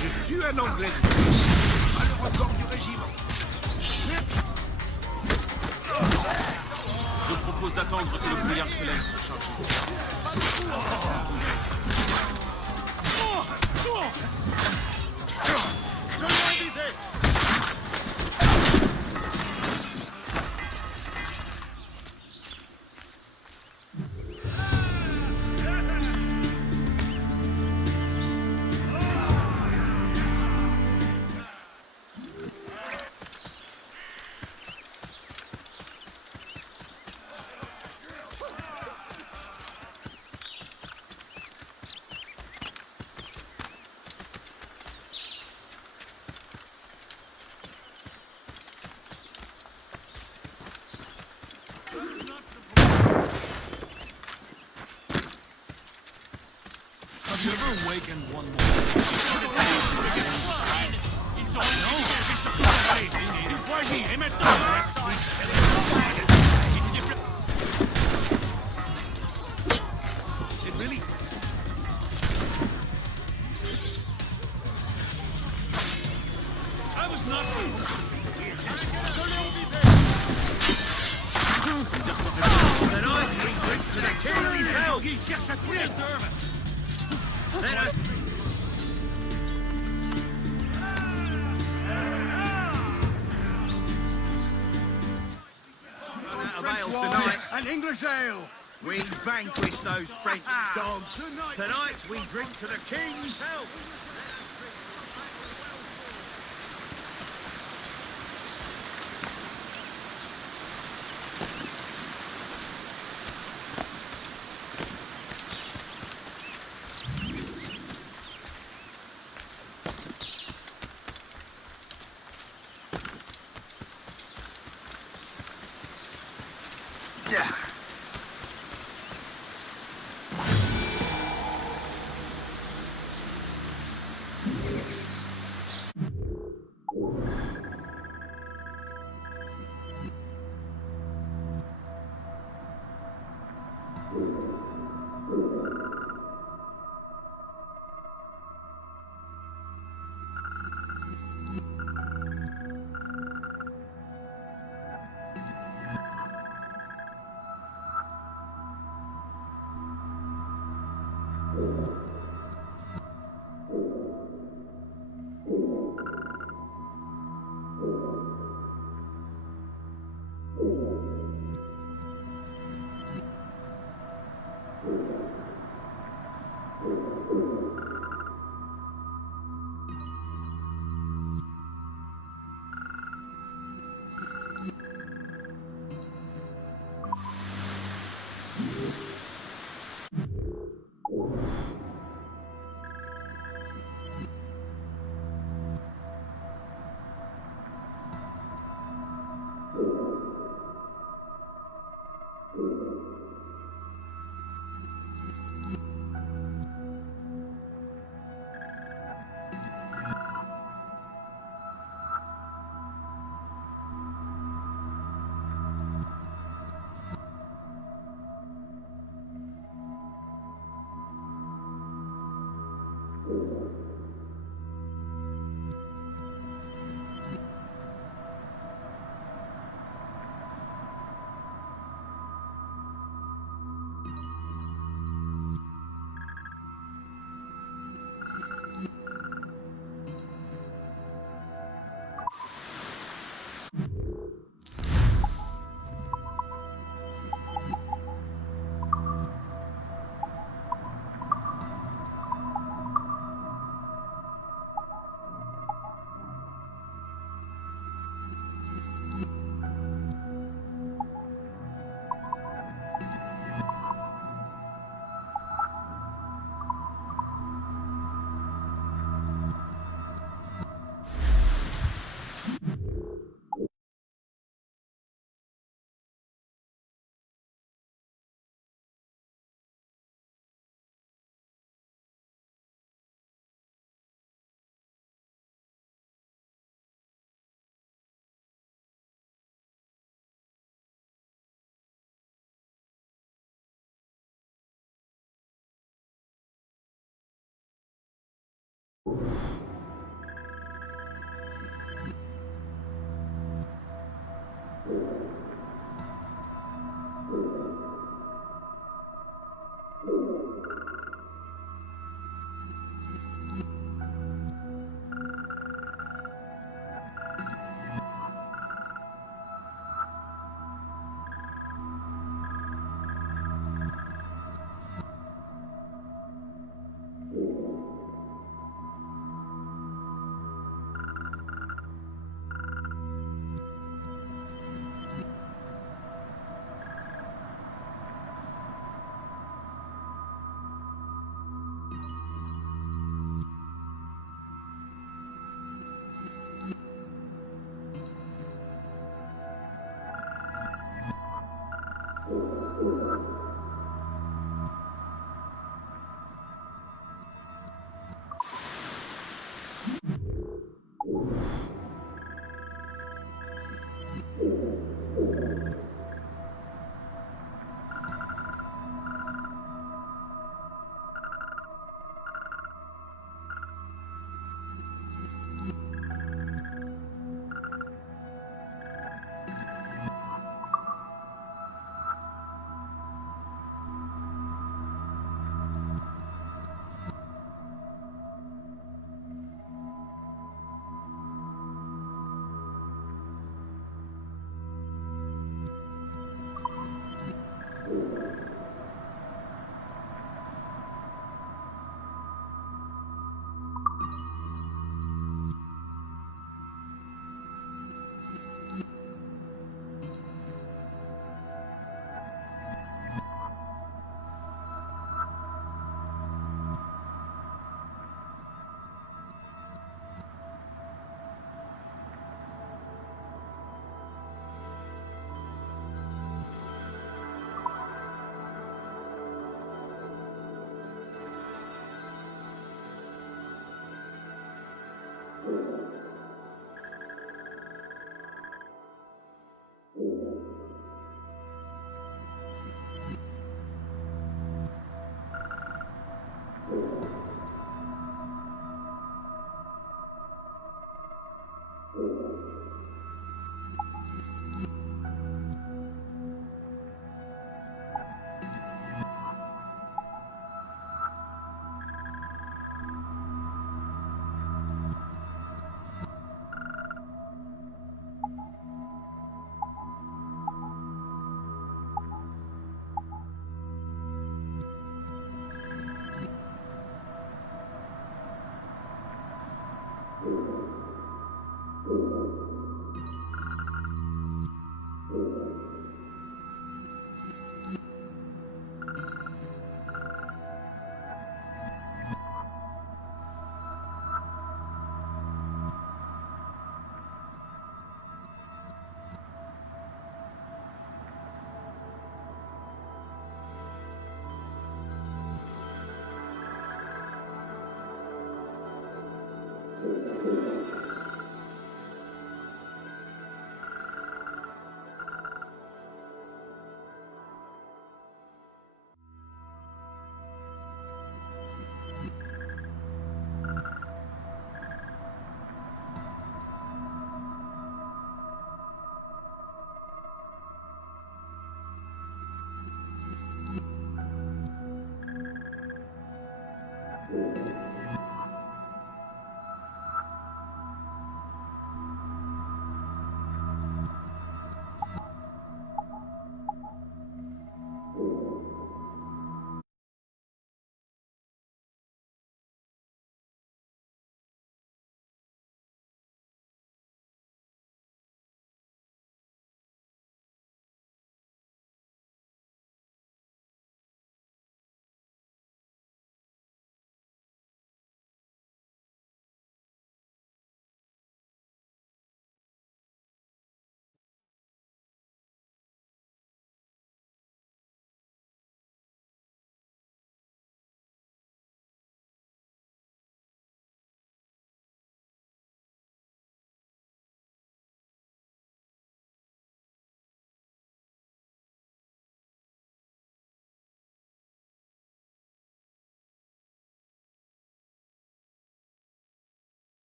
J'ai tué un Anglais de plus, alors encore du régiment. Je propose d'attendre que le brouillard se lève pour charger. Have you ever awakened one more? It really... I was not... Il cherche à tout les An English ale We vanquished those French dogs. Tonight we drink to the King's health.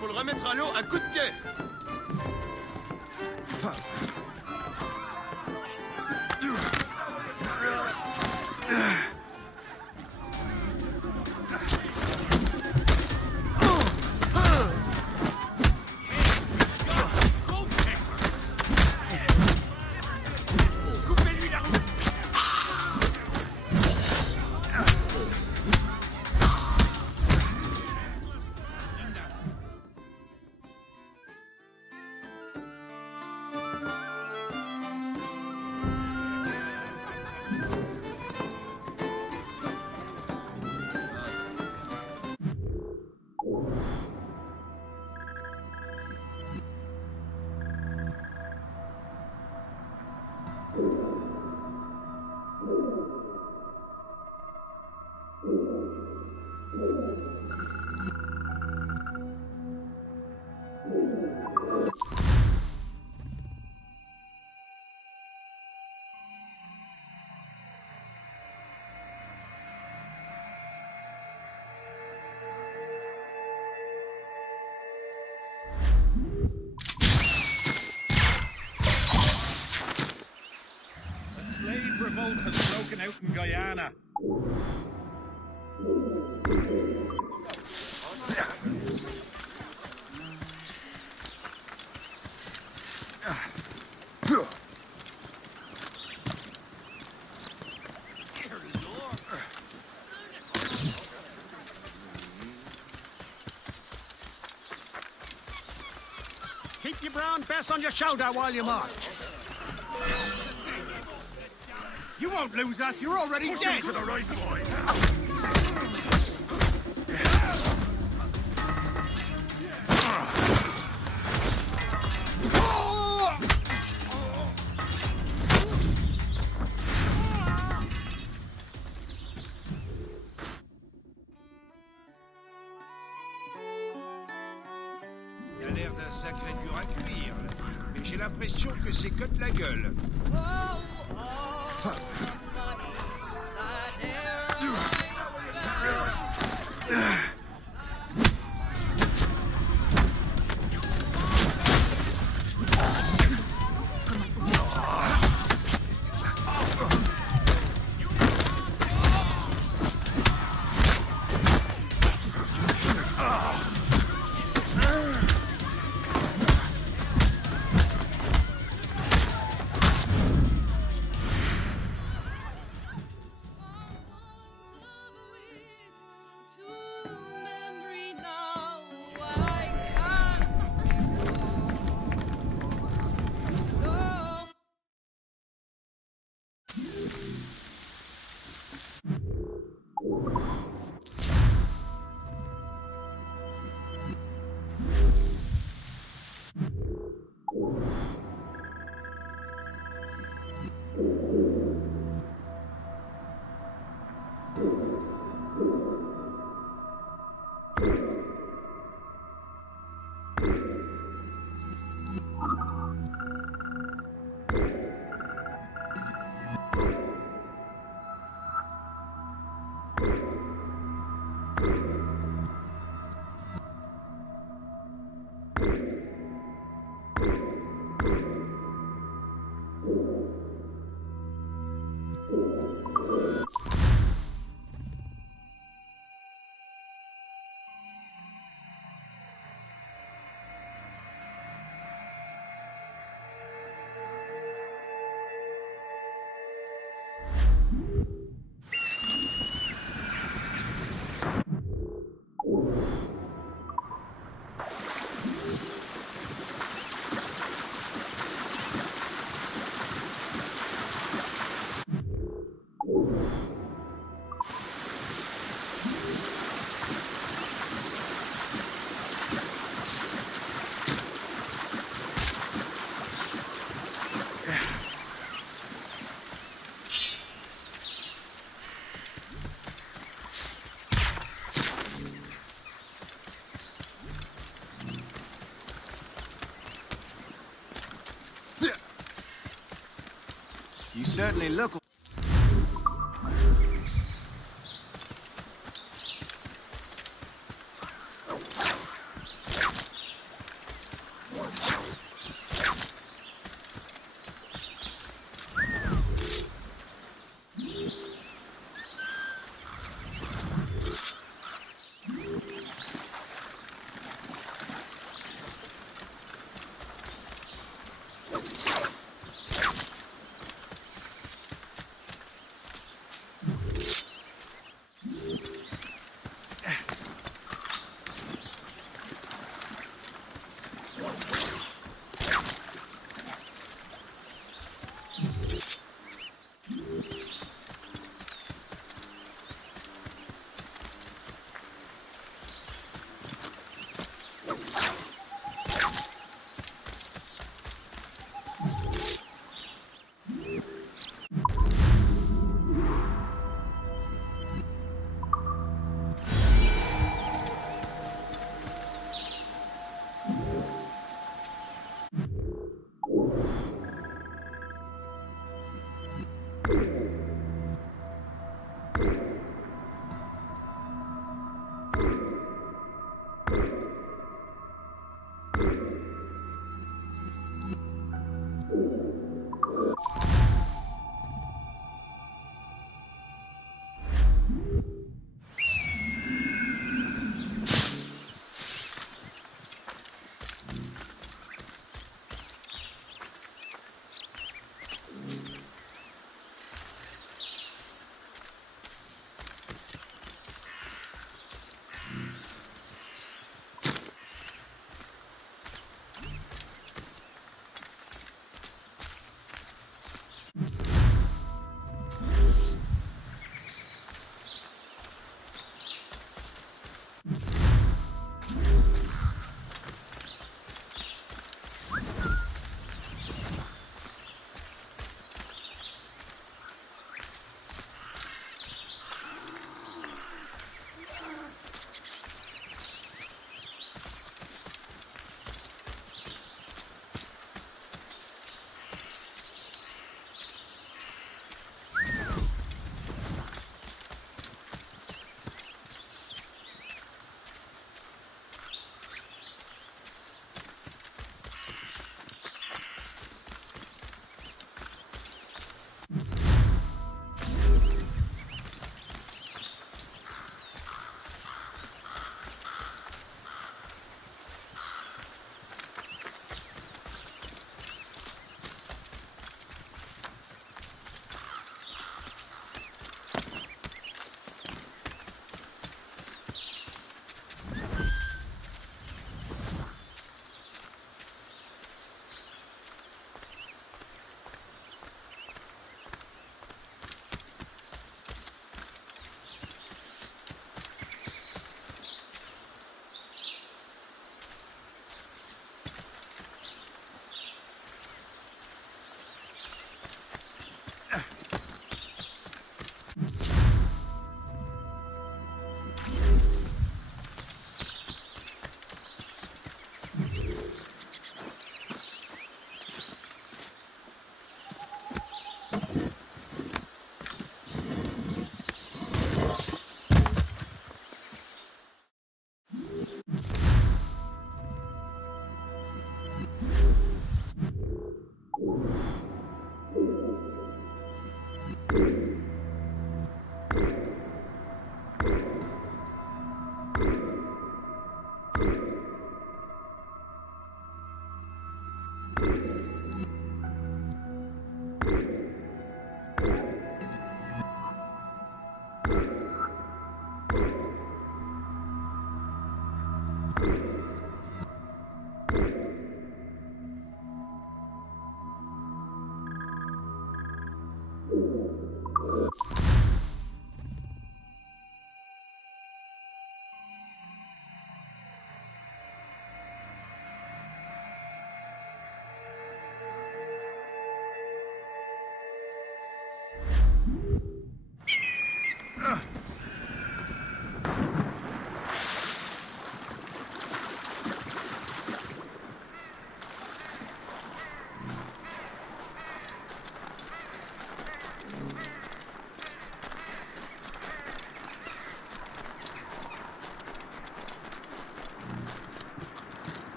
faut le remettre à l'eau à coup de pied. Slave revolt has broken out in Guyana. Keep your brown bess on your shoulder while you march. You won't lose us. You're already dead. To the right, boy. Il a l'air d'un sacré dur à cuire, mais j'ai l'impression que c'est que de la gueule. You certainly look...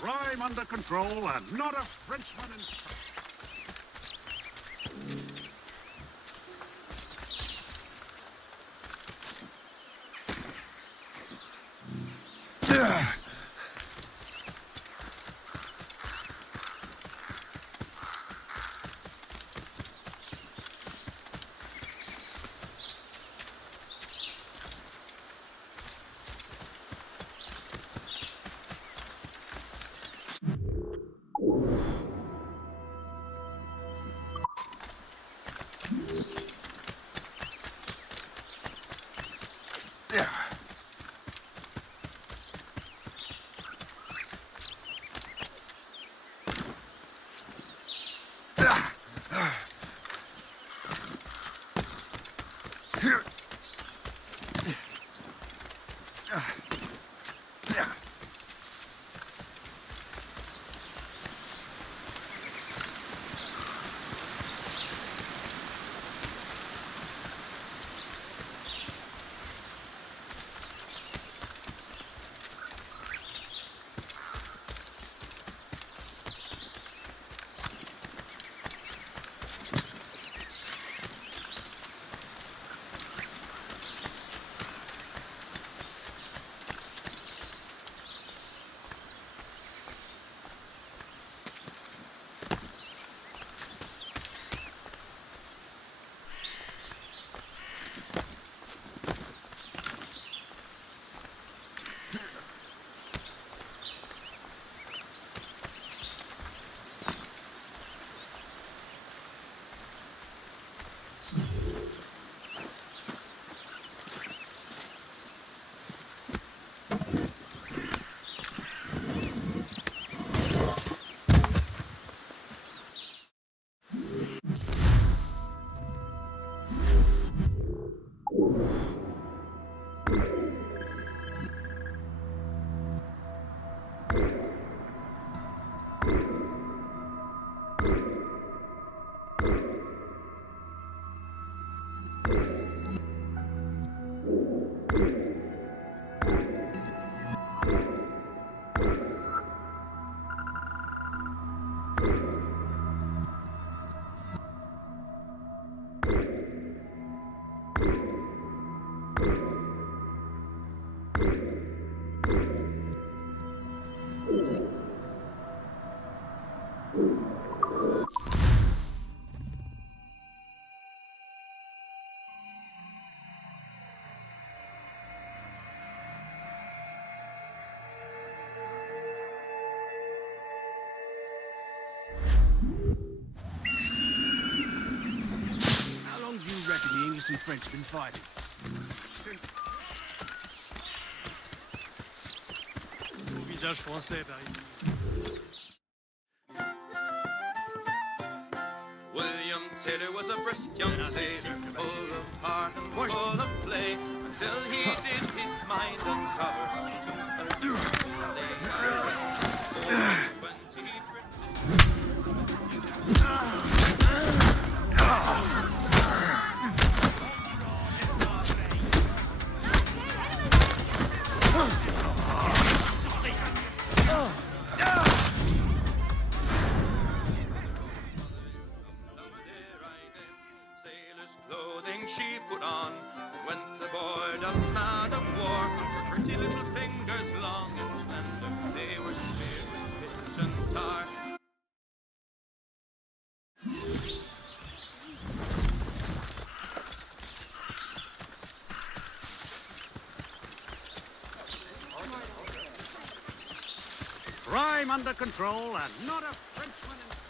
Crime under control and not a Frenchman in sight. The English and French have been fighting. Visage français par ici. William Taylor was a brisk young sailor, full of heart and full of play, until he did his mind uncover. Crime under control and not a Frenchman in...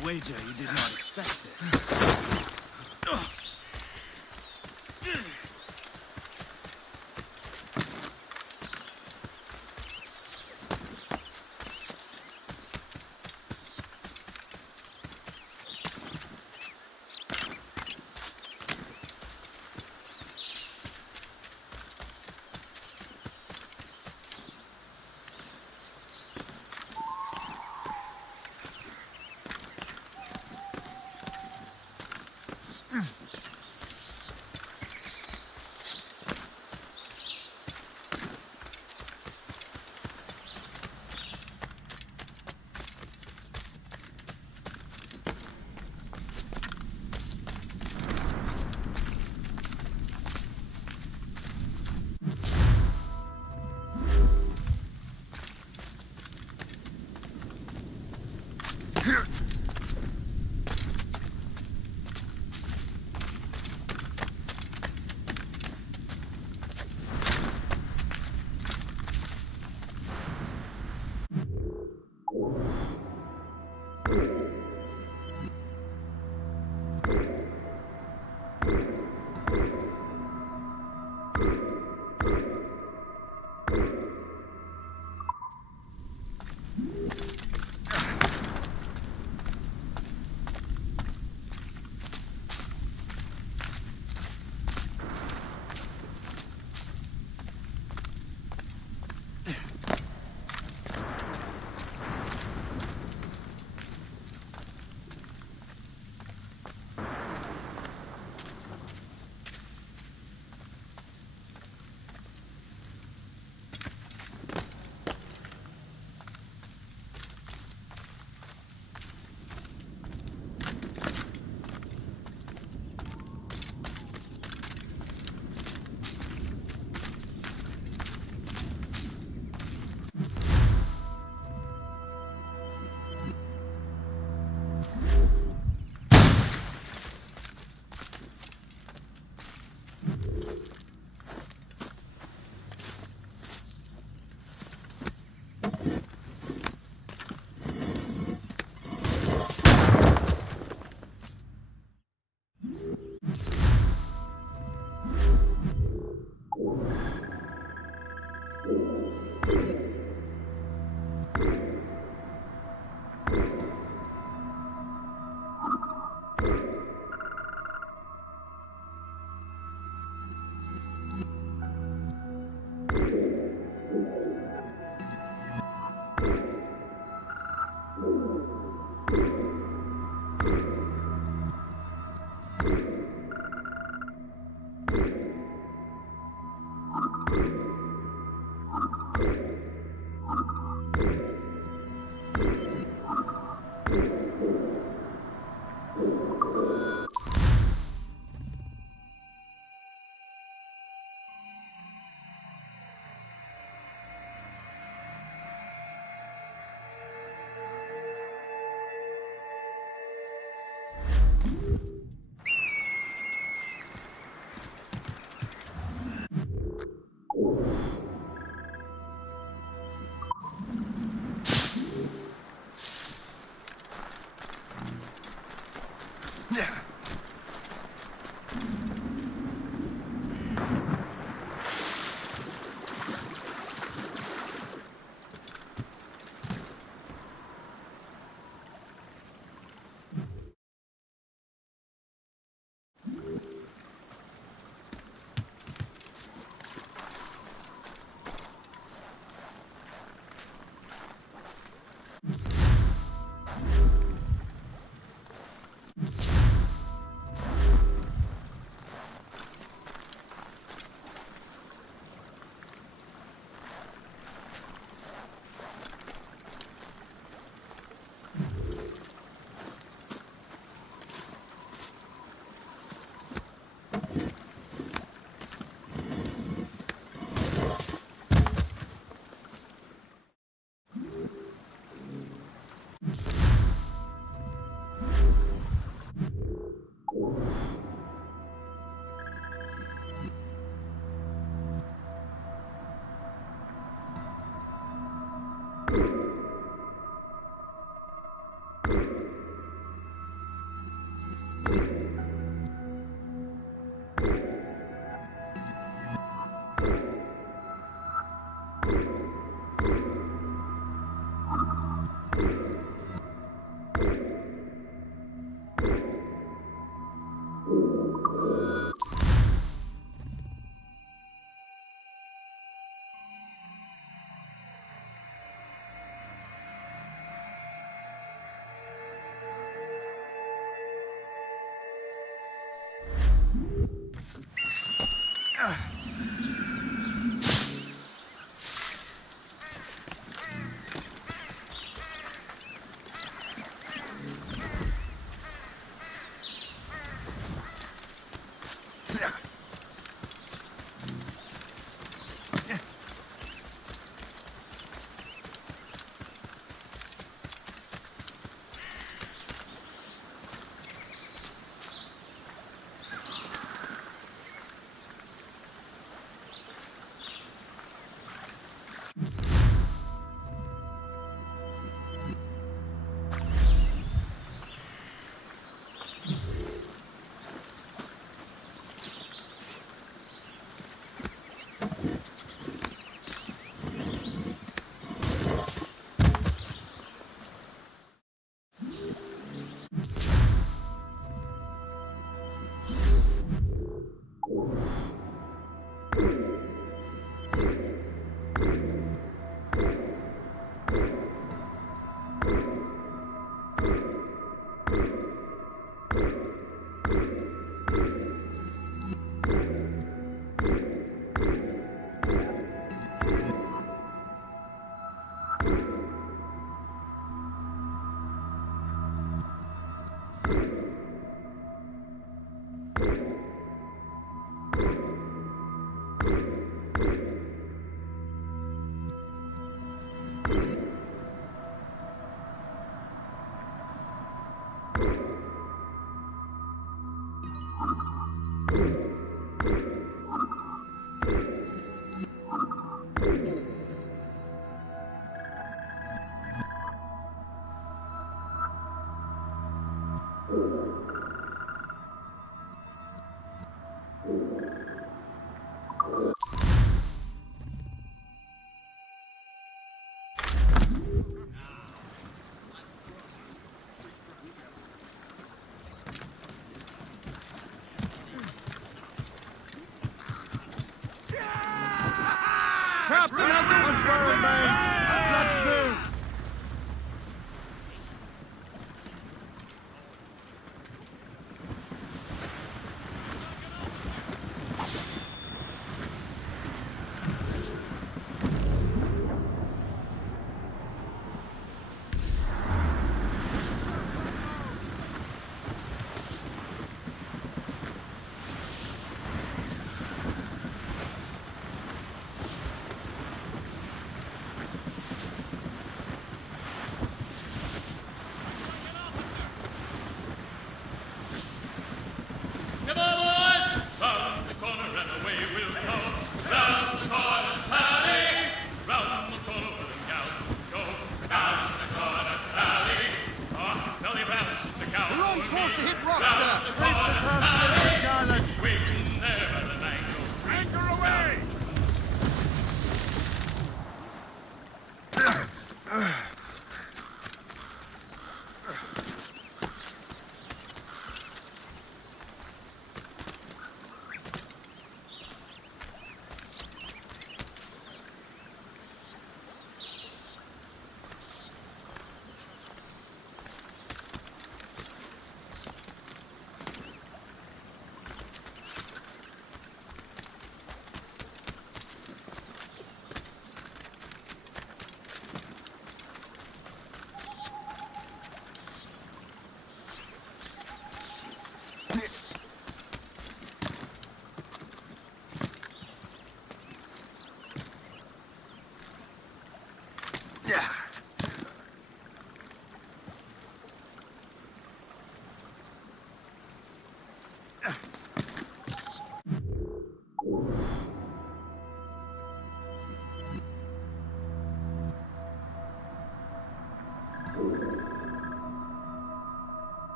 I wager you did not expect this.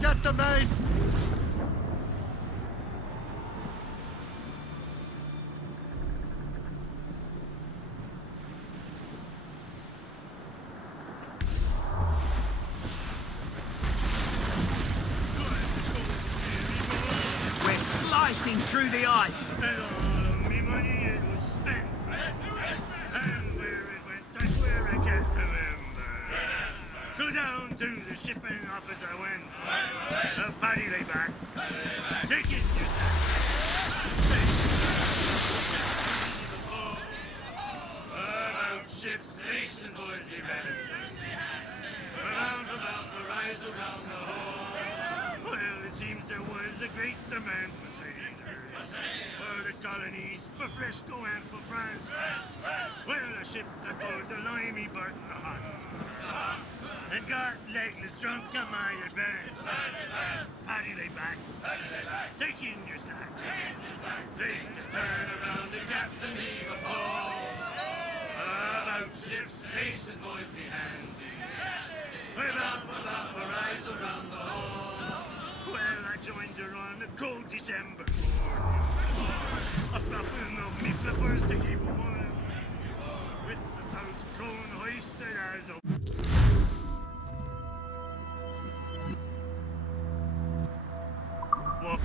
Get the mate! We're slicing through the ice. And all of me money it was spent. And where it went, I swear I can't remember. So down to the shipping office I went. A paddy lay back. Taking your about ships, nation boys be ready. Around about the rise around the hall. Well, it seems there was a great demand for sailors. For the colonies, for Frisco and for France. Well, a ship that bore the limey bark the hot. And got legless drunk at my advance. Paddy lay back. Taking your snack. Take a turn around the captain, heave a pole. About ships, nations, boys be handy. We're bound for rise around the hole. Well, I joined her on a cold December morning. A flapping of me flippers to keep warm. With the south cone hoisted as a... Whoop.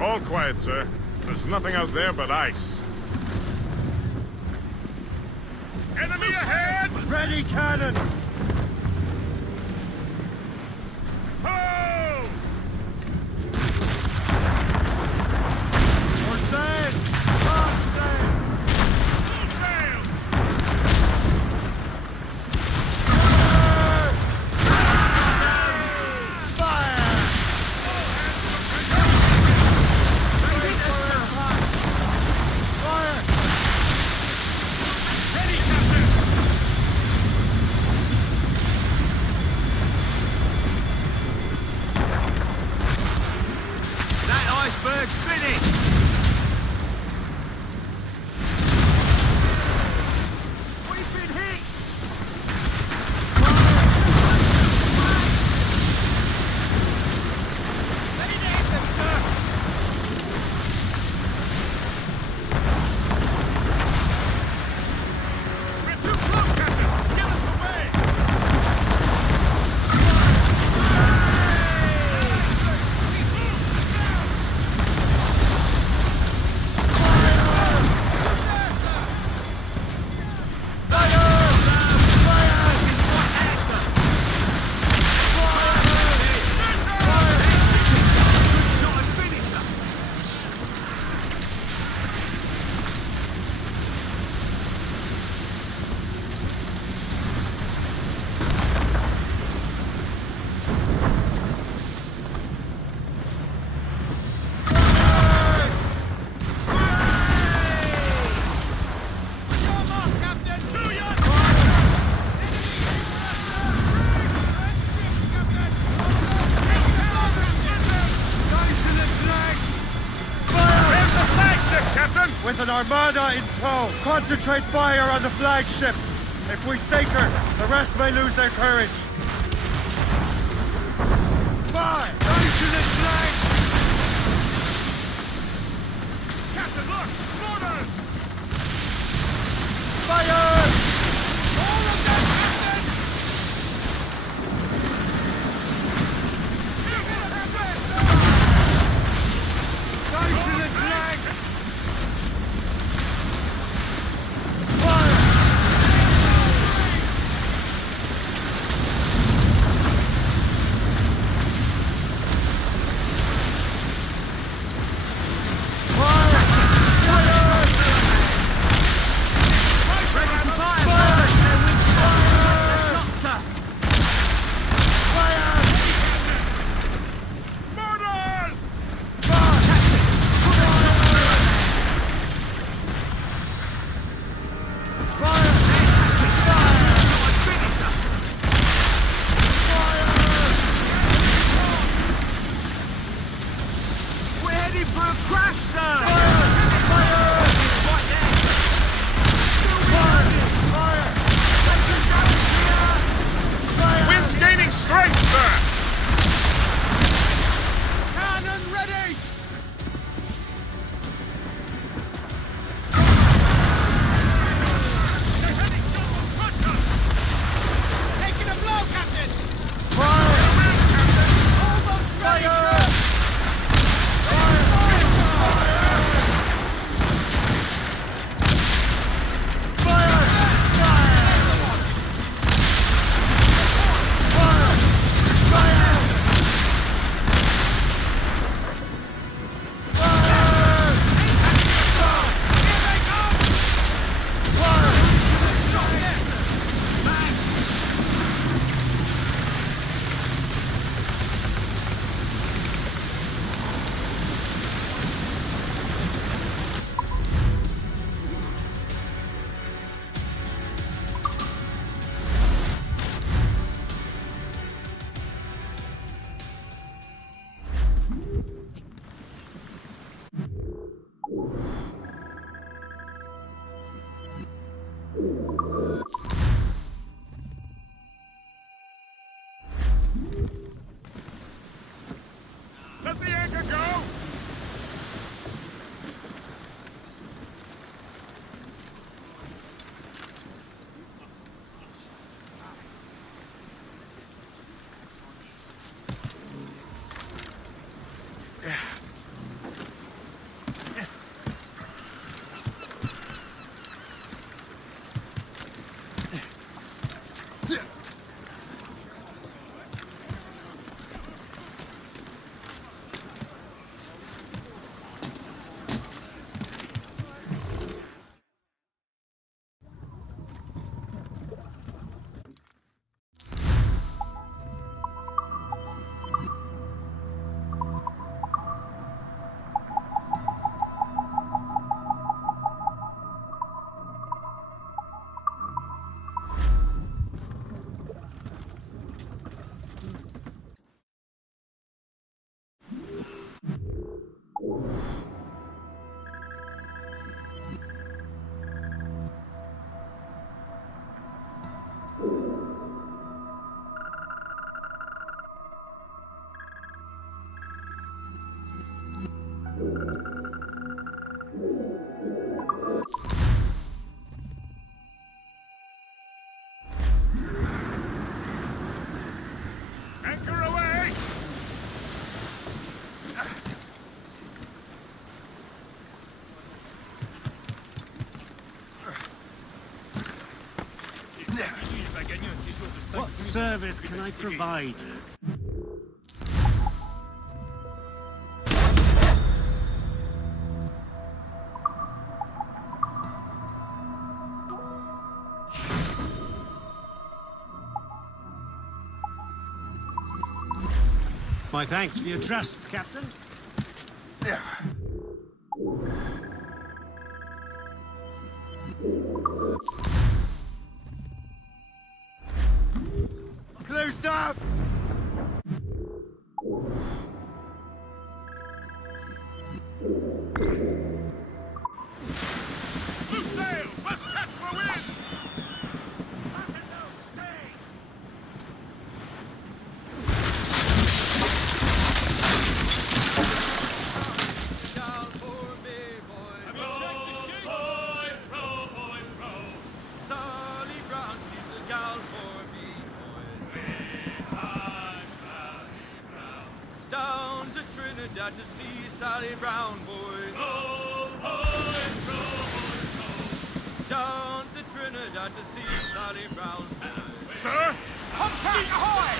All quiet, sir. There's nothing out there but ice. Enemy ahead! Ready cannons! Ho! For sail! On sail! Full sails! Iceberg spinning! We've been hit! We're too close, Captain! Get us away! With an armada in tow, concentrate fire on the flagship. If we sink her, the rest may lose their courage. Fire! Lieutenant flank! Captain, look! Mortars! Fire! All of them, Captain! Lieutenant flank! Wind's gaining strength, sir! Cannon ready! Taking a blow, Captain! Almost ready, sir! Anchor away! What service can I provide? My thanks for your trust, Captain. Closed up! Loose sails! Let's catch the wind! Trinidad to see Sally Brown, boys. Row, boys, row, boys, row. Down to Trinidad to see Sally Brown, boys. Sir? Humpback ahoy!